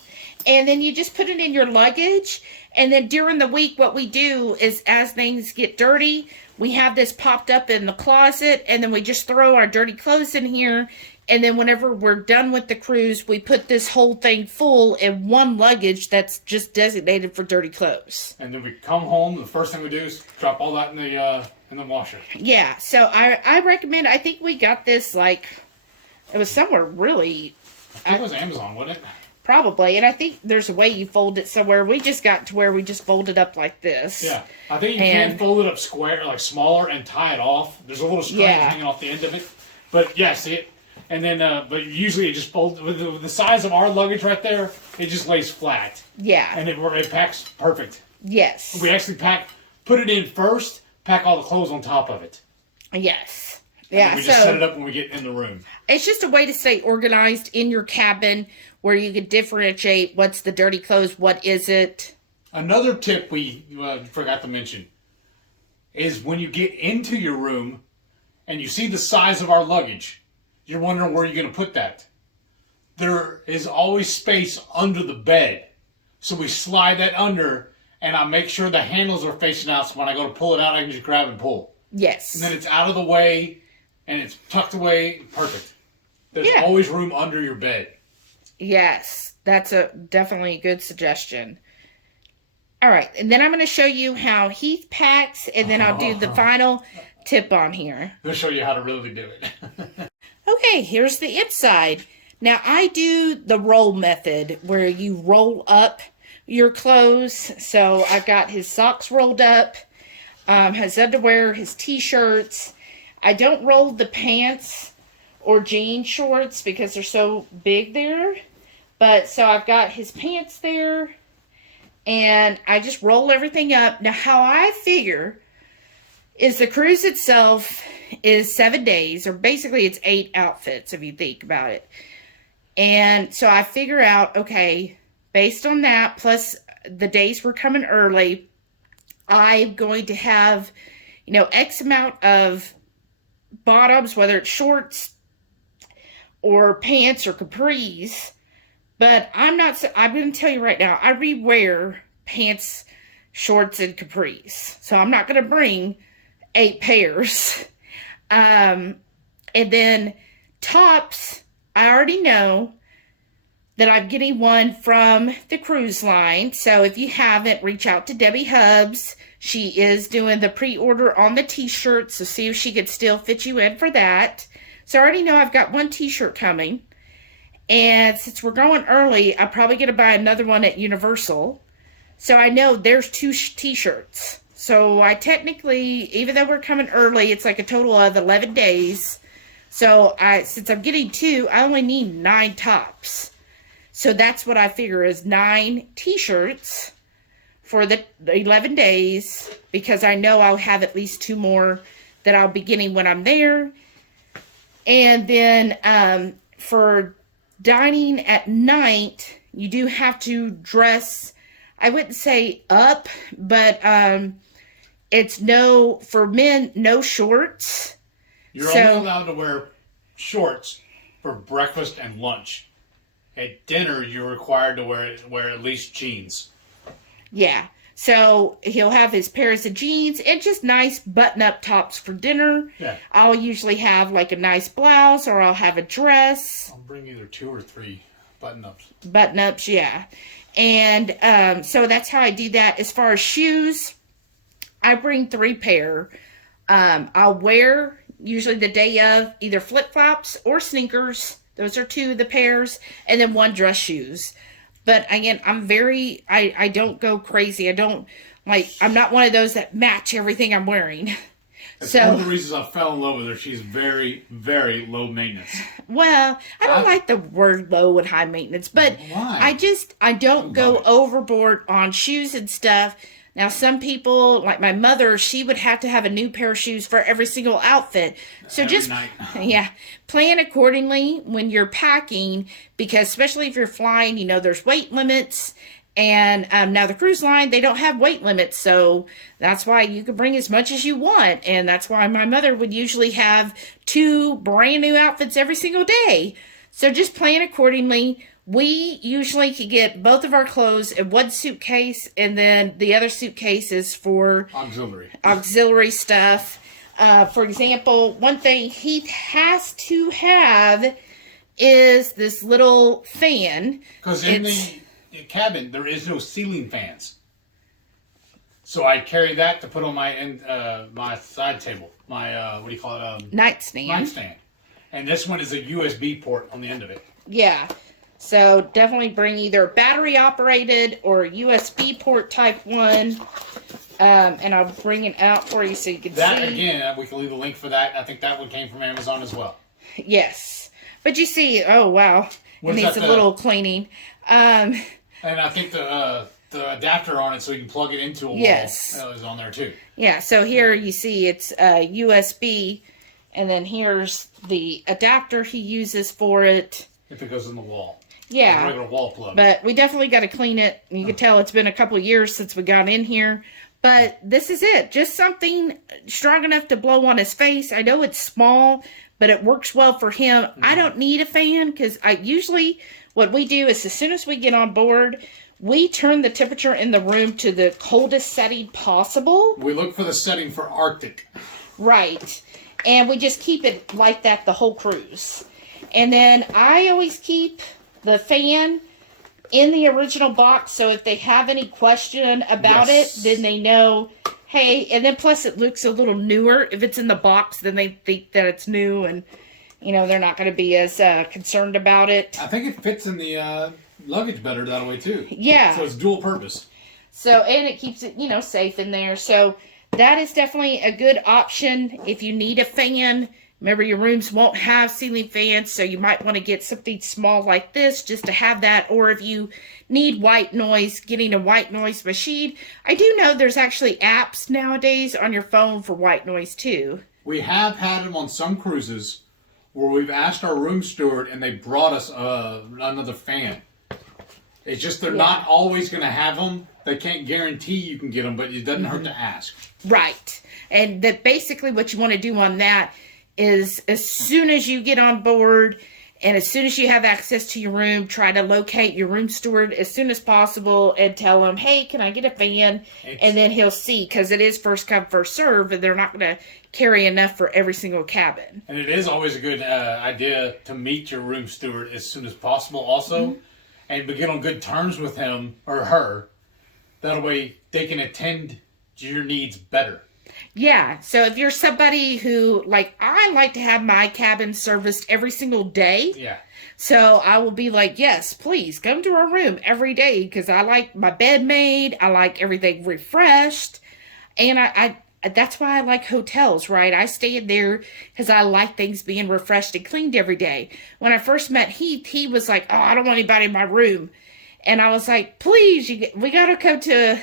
And then you just put it in your luggage, And then during the week, what we do is as things get dirty, we have this popped up in the closet, and then we just throw our dirty clothes in here. And then whenever we're done with the cruise, we put this whole thing full in one luggage that's just designated for dirty clothes. And then we come home, the first thing we do is drop all that in the washer. Yeah, so I recommend, I think we got this, like, it was somewhere really... I think it was Amazon, wasn't it? Probably, and I think there's a way you fold it somewhere. We just got to where we just fold it up like this. Yeah, I think you can fold it up square, like smaller, and tie it off. There's a little string hanging off the end of it. But yeah, see it? And then, but usually it just folds, with the size of our luggage right there, it just lays flat. Yeah. And it packs perfect. Yes. We actually put it in first, pack all the clothes on top of it. Yes. Yeah, we just set it up when we get in the room. It's just a way to stay organized in your cabin where you can differentiate what's the dirty clothes, what is it. Another tip we forgot to mention is when you get into your room and you see the size of our luggage, you're wondering where you're going to put that. There is always space under the bed. So we slide that under, and I make sure the handles are facing out, so when I go to pull it out, I can just grab and pull. Yes. And then it's out of the way, and it's tucked away. Perfect. There's always room under your bed. Yes, that's definitely a good suggestion. All right, and then I'm going to show you how Heath packs, and then I'll do the final tip on here. We'll show you how to really do it. Okay, here's the inside. Now, I do the roll method, where you roll up your clothes. So I've got his socks rolled up, his underwear, his t-shirts. I don't roll the pants or jean shorts because they're so big there. But so I've got his pants there, and I just roll everything up. Now, how I figure is the cruise itself is 7 days, or basically it's 8 outfits if you think about it. And so I figure out, okay, based on that, plus the days we're coming early, I'm going to have, X amount of bottoms, whether it's shorts or pants or capris. But I'm going to tell you right now, I rewear pants, shorts, and capris. So I'm not going to bring 8 pairs. And then tops, I already know that I'm getting one from the cruise line. So if you haven't, reach out to ddhubbs. She is doing the pre-order on the t-shirts, so see if she could still fit you in for that. So I already know I've got one t-shirt coming. And since we're going early, I'm probably going to buy another one at Universal. So I know there's 2 t-shirts. So I technically, even though we're coming early, it's like a total of 11 days. So since I'm getting 2, I only need 9 tops. So that's what I figure is 9 t-shirts for the 11 days, because I know I'll have at least 2 more that I'll be getting when I'm there. And then for dining at night, you do have to dress, I wouldn't say up, but it's for men, no shorts. You're only allowed to wear shorts for breakfast and lunch. At dinner, you're required to wear at least jeans. Yeah. So he'll have his pairs of jeans and just nice button-up tops for dinner. Yeah. I'll usually have like a nice blouse, or I'll have a dress. I'll bring either 2 or 3 button-ups. Button-ups, yeah. And so that's how I do that. As far as shoes, I bring 3 pair. I'll wear, usually the day of, either flip-flops or sneakers. Those are 2 of the pairs. And then 1 dress shoes. But again, I don't go crazy. I'm not one of those that match everything I'm wearing. That's one of the reasons I fell in love with her. She's very, very low maintenance. Well, I don't like the word low and high maintenance, but why? I don't go overboard on shoes and stuff. Now, some people, like my mother, she would have to have a new pair of shoes for every single outfit. So every night. Plan accordingly when you're packing, because especially if you're flying, there's weight limits. And now the cruise line, they don't have weight limits. So that's why you can bring as much as you want. And that's why my mother would usually have 2 brand new outfits every single day. So just plan accordingly. We usually can get both of our clothes in one suitcase, and then the other suitcase is for auxiliary stuff. For example, one thing Heath has to have is this little fan. Because in the cabin, there is no ceiling fans. So I carry that to put on my side table. My, what do you call it? Nightstand. And this one is a USB port on the end of it. Yeah. So definitely bring either battery operated or USB port type one. And I'll bring it out for you so you can see. That, again, we can leave a link for that. I think that one came from Amazon as well. Yes. But you see, oh, wow. It needs a little cleaning. And I think the adapter on it so you can plug it into a wall is on there too. Yeah, so here you see it's USB. And then here's the adapter he uses for it. If it goes in the wall. Yeah. A regular wall plug. But we definitely got to clean it. You can tell it's been a couple of years since we got in here. But this is it. Just something strong enough to blow on his face. I know it's small, but it works well for him. I don't need a fan because what we do is as soon as we get on board, we turn the temperature in the room to the coldest setting possible. We look for the setting for Arctic. Right. And we just keep it like that the whole cruise. And then I always keep the fan in the original box, so if they have any question about it, then they know, hey, and then plus it looks a little newer. If it's in the box, then they think that it's new, and, they're not going to be as concerned about it. I think it fits in the luggage better that way, too. Yeah. So it's dual purpose. So, and it keeps it, safe in there. So that is definitely a good option if you need a fan. Remember, your rooms won't have ceiling fans, so you might want to get something small like this just to have that. Or if you need white noise, getting a white noise machine. I do know there's actually apps nowadays on your phone for white noise, too. We have had them on some cruises where we've asked our room steward and they brought us another fan. It's just they're not always going to have them. They can't guarantee you can get them, but it doesn't hurt to ask. Right. And that basically what you want to do on that is as soon as you get on board and as soon as you have access to your room, try to locate your room steward as soon as possible and tell him, hey, can I get a fan? And then he'll see, because it is first come, first serve, and they're not going to carry enough for every single cabin. And it is always a good idea to meet your room steward as soon as possible also, and get on good terms with him or her. That way they can attend to your needs better. Yeah, so if you're somebody who, I like to have my cabin serviced every single day. Yeah. So I will be like, yes, please come to our room every day because I like my bed made. I like everything refreshed. And I that's why I like hotels, right? I stay in there because I like things being refreshed and cleaned every day. When I first met Heath, he was like, oh, I don't want anybody in my room. And I was like, please, we got to come to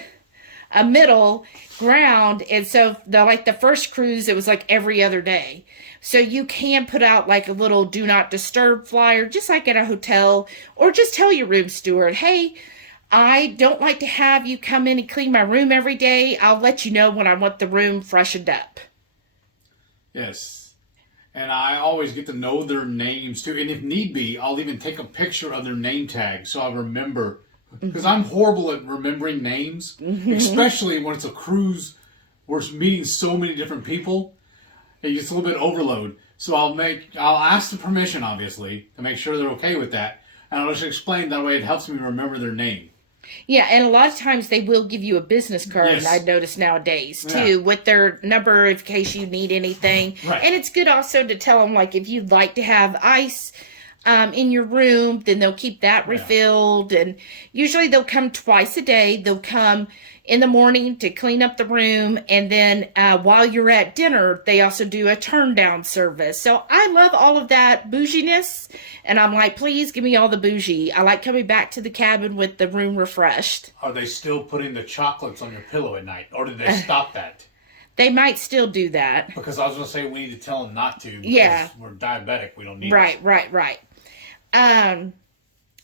a middle ground. And so the first cruise, it was like every other day. So you can put out like a little do not disturb flyer, just like at a hotel, or just tell your room steward, hey, I don't like to have you come in and clean my room every day. I'll let you know when I want the room freshened up. Yes. And I always get to know their names too. And if need be, I'll even take a picture of their name tag so I'll remember. Because I'm horrible at remembering names, especially when it's a cruise where it's meeting so many different people. It gets a little bit overload. So I'll ask the permission, obviously, to make sure they're okay with that. And I'll just explain that way it helps me remember their name. Yeah, and a lot of times they will give you a business card, I've noticed nowadays, too, with their number in case you need anything. Right. And it's good also to tell them, like, if you'd like to have ice in your room, then they'll keep that refilled. And usually they'll come twice a day. They'll come in the morning to clean up the room. And then while you're at dinner, they also do a turn down service. So I love all of that bouginess. And I'm like, please give me all the bougie. I like coming back to the cabin with the room refreshed. Are they still putting the chocolates on your pillow at night? Or did they stop that? They might still do that. Because I was going to say we need to tell them not to. Because we're diabetic. We don't need it. Right.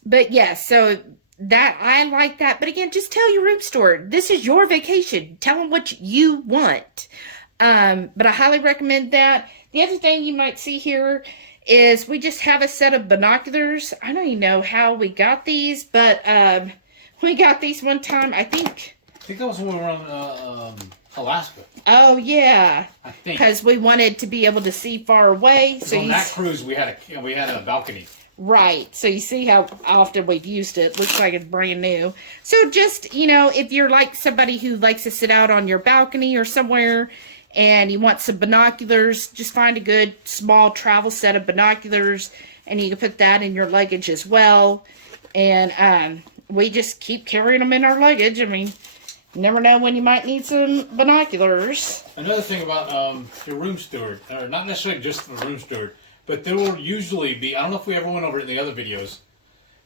But yeah, so that I like that. But again, just tell your room steward, this is your vacation. Tell them what you want. But I highly recommend that. The other thing you might see here is we just have a set of binoculars. I don't even know how we got these, but we got these one time. I think that was when we were on Alaska. Oh yeah, I think because we wanted to be able to see far away. So on that cruise we had a balcony. Right. So you see how often we've used it. Looks like it's brand new. So just, you know, if you're like somebody who likes to sit out on your balcony or somewhere and you want some binoculars, just find a good small travel set of binoculars and you can put that in your luggage as well. And we just keep carrying them in our luggage. I mean, you never know when you might need some binoculars. Another thing about your room steward, or not necessarily just the room steward, but there will usually be, I don't know if we ever went over it in the other videos,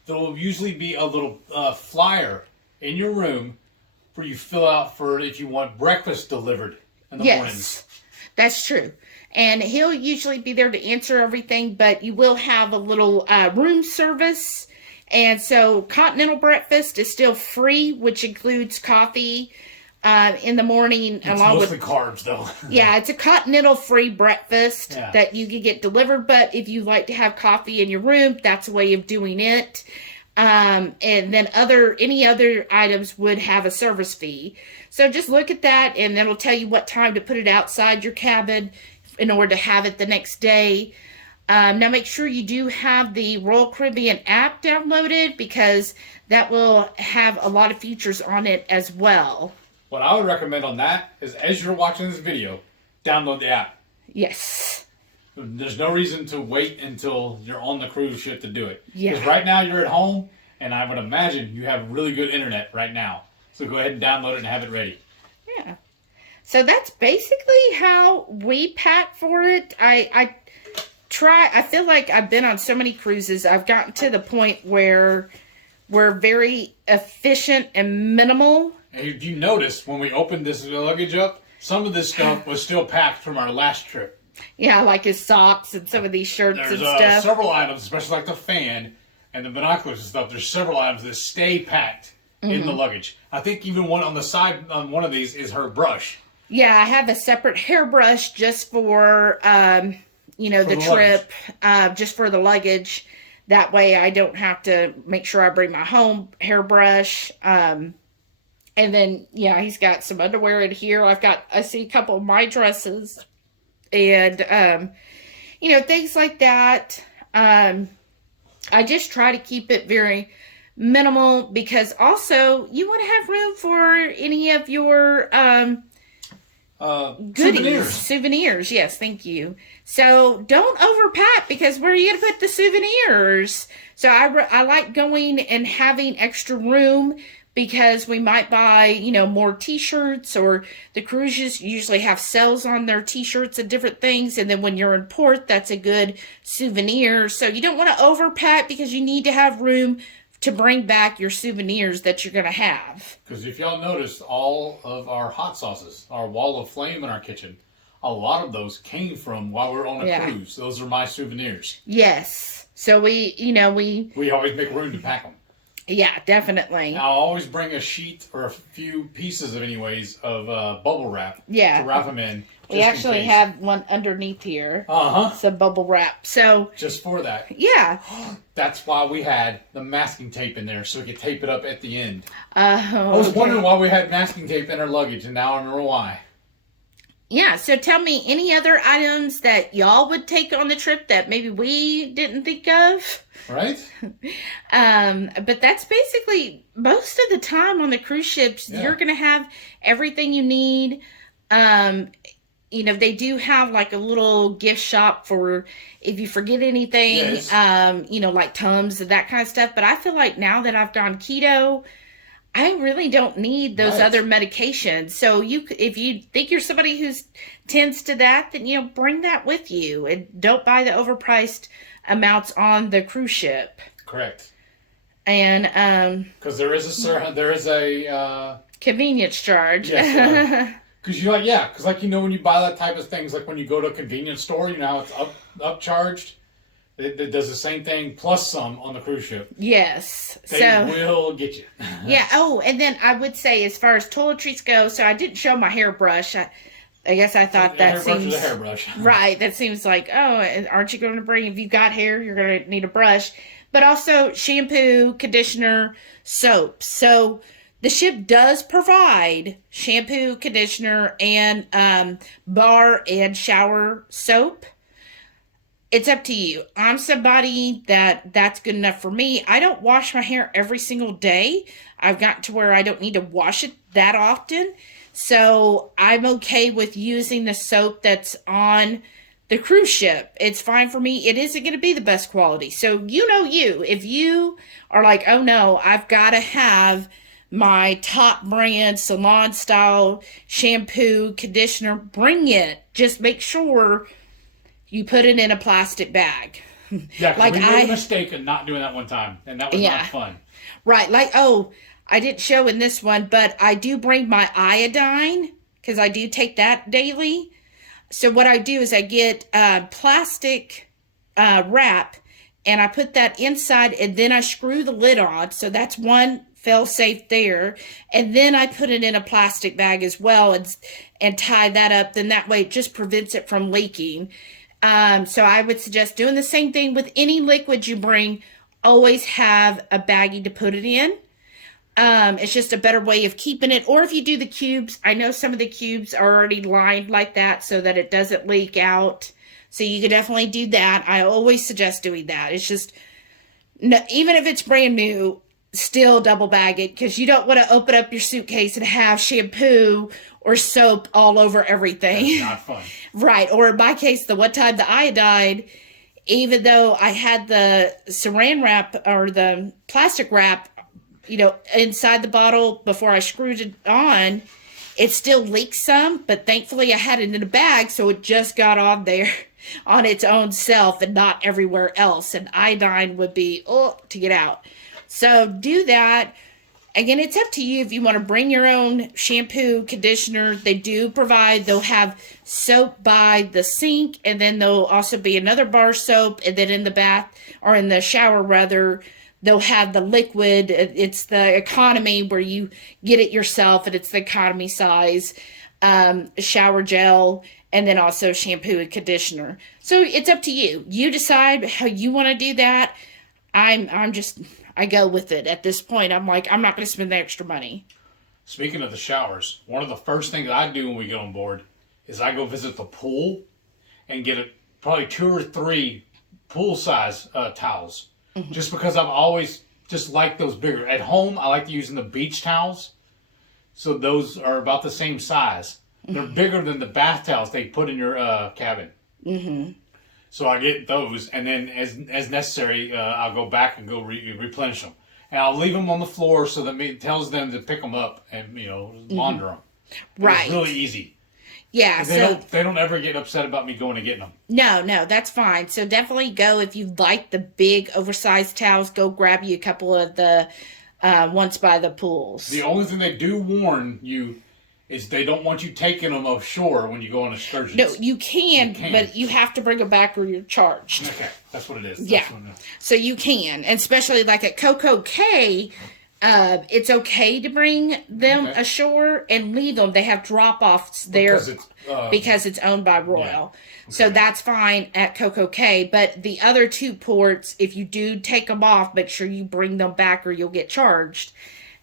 there will usually be a little flyer in your room where you fill out for if you want breakfast delivered in the mornings. That's true. And he'll usually be there to answer everything, but you will have a little room service. And so continental breakfast is still free, which includes coffee in the morning. It's along mostly with carbs, though. Yeah, it's a continental free breakfast that you can get delivered. But if you like to have coffee in your room, that's a way of doing it. And then any other items would have a service fee. So just look at that, and it'll tell you what time to put it outside your cabin in order to have it the next day. Now make sure you do have the Royal Caribbean app downloaded, because that will have a lot of features on it as well. What I would recommend on that is, as you're watching this video, download the app. Yes. There's no reason to wait until you're on the cruise ship to do it. Yeah. Because right now you're at home, and I would imagine you have really good internet right now. So go ahead and download it and have it ready. Yeah. So that's basically how we pack for it. I feel like I've been on so many cruises, I've gotten to the point where we're very efficient and minimal. And you notice when we opened this luggage up, some of this stuff was still packed from our last trip. Yeah, like his socks and some of these shirts There's and stuff. several items, especially like the fan and the binoculars and stuff. There's several items that stay packed in the luggage. I think even one on the side on one of these is her brush. Yeah, I have a separate hairbrush just for, the trip, just for the luggage. That way I don't have to make sure I bring my home hairbrush. And then, he's got some underwear in here. I see a couple of my dresses and, things like that. I just try to keep it very minimal, because also you want to have room for any of your, goodies. Souvenirs. Yes, thank you. So don't overpack, because where are you going to put the souvenirs? So I like going and having extra room, because we might buy, more t-shirts, or the cruises usually have sales on their t-shirts and different things. And then when you're in port, that's a good souvenir. So you don't want to overpack, because you need to have room to bring back your souvenirs that you're going to have. Because if y'all noticed, all of our hot sauces, our wall of flame in our kitchen, a lot of those came from while we were on a cruise. Those are my souvenirs. Yes. So we always make room to pack them. Yeah, definitely. I'll always bring a sheet or a few pieces of bubble wrap to wrap them in. We actually have one underneath here. Some bubble wrap. So just for that. Yeah. That's why we had the masking tape in there, so we could tape it up at the end. I was wondering why we had masking tape in our luggage, and now I remember why. Yeah, so tell me any other items that y'all would take on the trip that maybe we didn't think of. Right? But that's basically most of the time on the cruise ships, you're going to have everything you need. They do have like a little gift shop for if you forget anything, like Tums and that kind of stuff. But I feel like now that I've gone keto, I really don't need those other medications. So if you think you're somebody who tends to that, then, bring that with you, and don't buy the overpriced amounts on the cruise ship. Correct. And, because there is a convenience charge. Yes. Because when you buy that type of things, like when you go to a convenience store, how it's upcharged. It does the same thing plus some on the cruise ship. Yes. They will get you. Yeah. Oh, and then I would say, as far as toiletries go, so I didn't show my hairbrush. I guess I thought that seems a hairbrush. right. That seems like, oh, aren't you going to bring, if you've got hair, you're going to need a brush, but also shampoo, conditioner, soap. So the ship does provide shampoo, conditioner, and bar and shower soap. It's up to you. I'm somebody that's good enough for me. I don't wash my hair every single day. I've gotten to where I don't need to wash it that often. So I'm okay with using the soap that's on the cruise ship. It's fine for me. It isn't going to be the best quality. So if you are like, oh no, I've got to have my top brand salon style shampoo, conditioner, bring it. Just make sure you put it in a plastic bag. Yeah, like we made a mistake of not doing that one time, and that was not fun. Right, I didn't show in this one, but I do bring my iodine, because I do take that daily. So what I do is I get plastic wrap, and I put that inside, and then I screw the lid on. So that's one fail-safe there. And then I put it in a plastic bag as well and tie that up. Then that way it just prevents it from leaking. So I would suggest doing the same thing with any liquid you bring. Always have a baggie to put it in. It's just a better way of keeping it. Or if you do the cubes, I know some of the cubes are already lined like that so that it doesn't leak out. So you could definitely do that. I always suggest doing that. It's just, even if it's brand new, still double bag it, because you don't want to open up your suitcase and have shampoo or soap all over everything. That's not fun. Right. Or in my case, the one time the iodine, even though I had the saran wrap or the plastic wrap, inside the bottle before I screwed it on, it still leaked some, but thankfully I had it in a bag, so it just got on there on its own self and not everywhere else. And iodine would be, to get out. So do that. Again, it's up to you if you want to bring your own shampoo, conditioner. They do provide, they'll have soap by the sink, and then there'll also be another bar soap, and then in the bath, or in the shower rather, they'll have the liquid. It's the economy where you get it yourself, and it's the economy size shower gel, and then also shampoo and conditioner. So it's up to you. You decide how you want to do that. I go with it at this point. I'm like, I'm not going to spend the extra money. Speaking of the showers, one of the first things I do when we get on board is I go visit the pool and get probably 2 or 3 pool-size towels. Mm-hmm. Just because I've always just liked those bigger. At home, I like using the beach towels. So those are about the same size. Mm-hmm. They're bigger than the bath towels they put in your cabin. Mm-hmm. So I get those, and then as necessary, I'll go back and go replenish them. And I'll leave them on the floor so that it tells them to pick them up and, launder them. Right. It's really easy. Yeah. They don't ever get upset about me going and getting them. No, that's fine. So definitely go, if you like the big oversized towels, go grab you a couple of the ones by the pools. The only thing they do warn you is they don't want you taking them offshore when you go on excursions. No, you can, but you have to bring them back or you're charged. Okay, that's what it is. Yeah, so you can, and especially like at CocoCay, it's okay to bring them ashore and leave them. They have drop-offs there because it's owned by Royal. Yeah. Okay. So that's fine at CocoCay, but the other 2 ports, if you do take them off, make sure you bring them back or you'll get charged.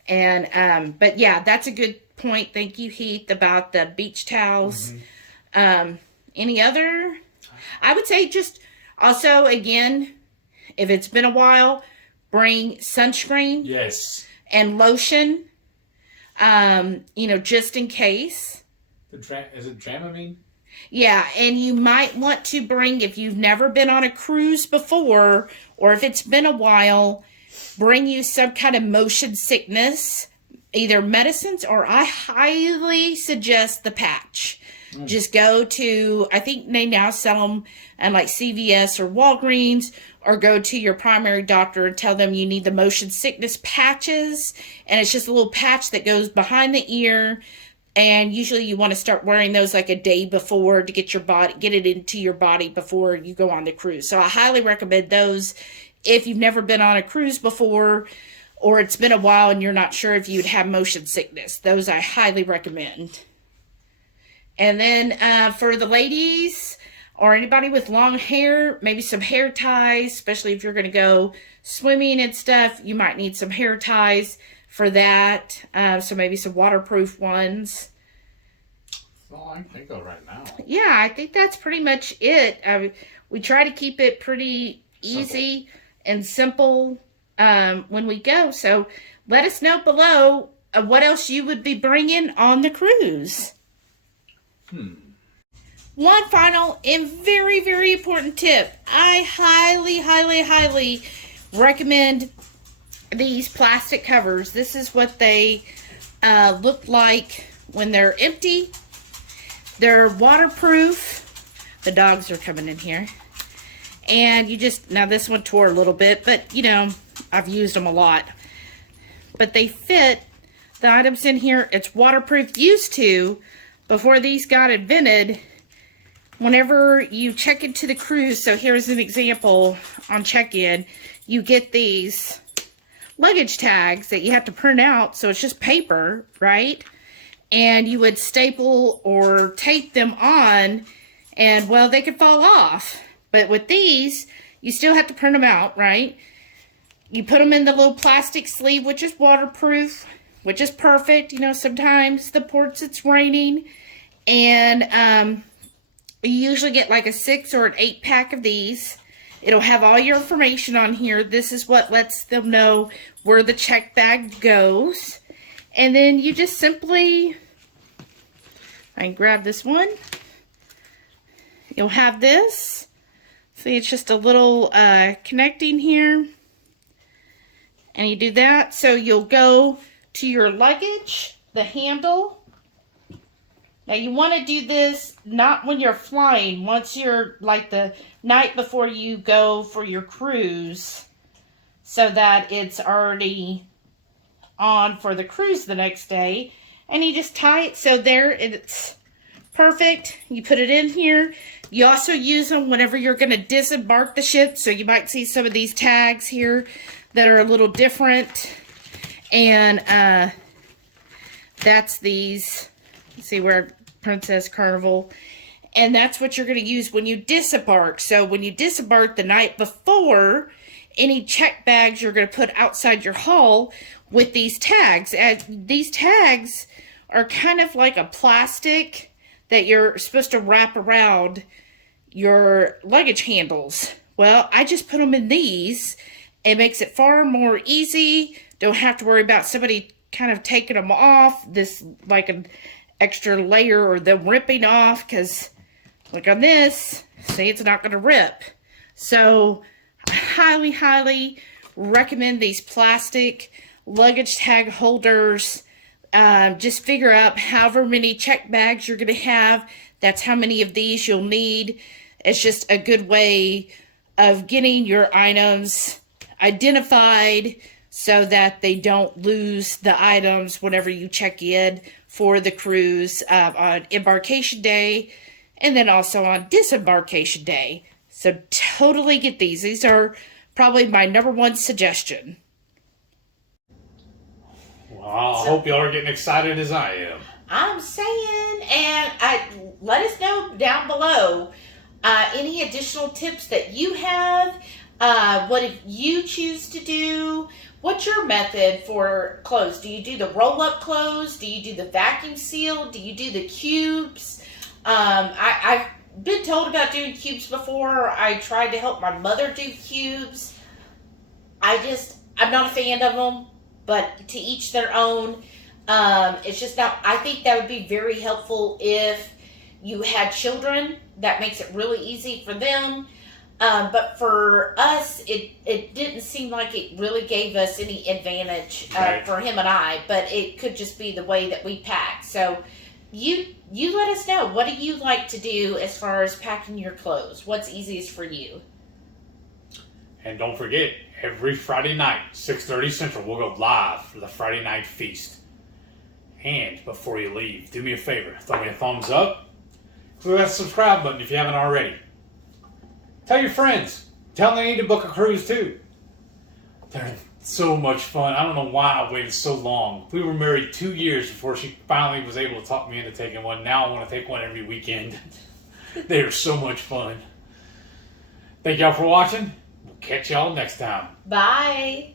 And but yeah, that's a good point. Thank you, Heath, about the beach towels. Mm-hmm. Any other? I would say just also, again, if it's been a while, bring sunscreen. Yes. And lotion. Just in case. Is it Dramamine? Yeah, and you might want to bring, if you've never been on a cruise before, or if it's been a while, bring you some kind of motion sickness, either medicines, or I highly suggest the patch. Just go to, I think they now sell them at like CVS or Walgreens, or go to your primary doctor and tell them you need the motion sickness patches. And it's just a little patch that goes behind the ear. And usually you want to start wearing those like a day before to get it into your body before you go on the cruise. So I highly recommend those if you've never been on a cruise before, or it's been a while and you're not sure if you'd have motion sickness. Those I highly recommend. And then for the ladies or anybody with long hair, maybe some hair ties, especially if you're going to go swimming and stuff, you might need some hair ties for that. So maybe some waterproof ones. That's all I can think of right now. Yeah, I think that's pretty much it. We try to keep it pretty easy and simple when we go. So let us know below what else you would be bringing on the cruise. One final and very, very important tip. I highly, highly, highly recommend these plastic covers. This is what they look like when they're empty. They're waterproof. The dogs are coming in here. And you just, now this one tore a little bit, but you know, I've used them a lot. But they fit the items in here. It's waterproof. Used to, before these got invented, whenever you check into the cruise, so here's an example on check-in, you get these luggage tags that you have to print out, so it's just paper, right? And you would staple or tape them on, and well, they could fall off. But with these, you still have to print them out, right? You put them in the little plastic sleeve, which is waterproof, which is perfect. You know, sometimes the ports it's raining, and you usually get like a 6 or an 8 pack of these. It'll have all your information on here. This is what lets them know where the check bag goes. And then you just simply, I can grab this one. You'll have this. See, it's just a little connecting here. And you do that. So you'll go to your luggage, the handle. Now you want to do this not when you're flying, once you're like the night before you go for your cruise, so that it's already on for the cruise the next day. And you just tie it so there it's perfect. You put it in here. You also use them whenever you're going to disembark the ship. So you might see some of these tags here that are a little different. And that's these. See where Princess Carnival, and that's what you're going to use when you disembark. So when you disembark the night before, any check bags you're going to put outside your hull with these tags. And these tags are kind of like a plastic that you're supposed to wrap around your luggage handles. Well, I just put them in these. It makes it far more easy. Don't have to worry about somebody kind of taking them off. This like an extra layer or them ripping off, because look on this, see, it's not going to rip. So I highly, highly recommend these plastic luggage tag holders. Just figure out however many check bags you're going to have. That's how many of these you'll need. It's just a good way of getting your items identified so that they don't lose the items whenever you check in for the cruise on embarkation day and then also on disembarkation day. So totally get these. These are probably my #1 suggestion. Well, I hope y'all are getting excited as I am. I'm saying, and let us know down below any additional tips that you have. What if you choose to do? What's your method for clothes? Do you do the roll-up clothes? Do you do the vacuum seal? Do you do the cubes? I've been told about doing cubes before. I tried to help my mother do cubes. I'm not a fan of them, but to each their own. It's just not, I think that would be very helpful if you had children. That makes it really easy for them. But for us, it didn't seem like it really gave us any advantage for him and I. But it could just be the way that we pack. So you let us know. What do you like to do as far as packing your clothes? What's easiest for you? And don't forget, every Friday night, 6:30 Central, we'll go live for the Friday Night Feast. And before you leave, do me a favor. Throw me a thumbs up. Click that subscribe button if you haven't already. Tell your friends. Tell them they need to book a cruise too. so much fun. I don't know why I waited so long. We were married 2 years before she finally was able to talk me into taking one. Now I want to take one every weekend. They are so much fun. Thank y'all for watching. We'll catch y'all next time. Bye.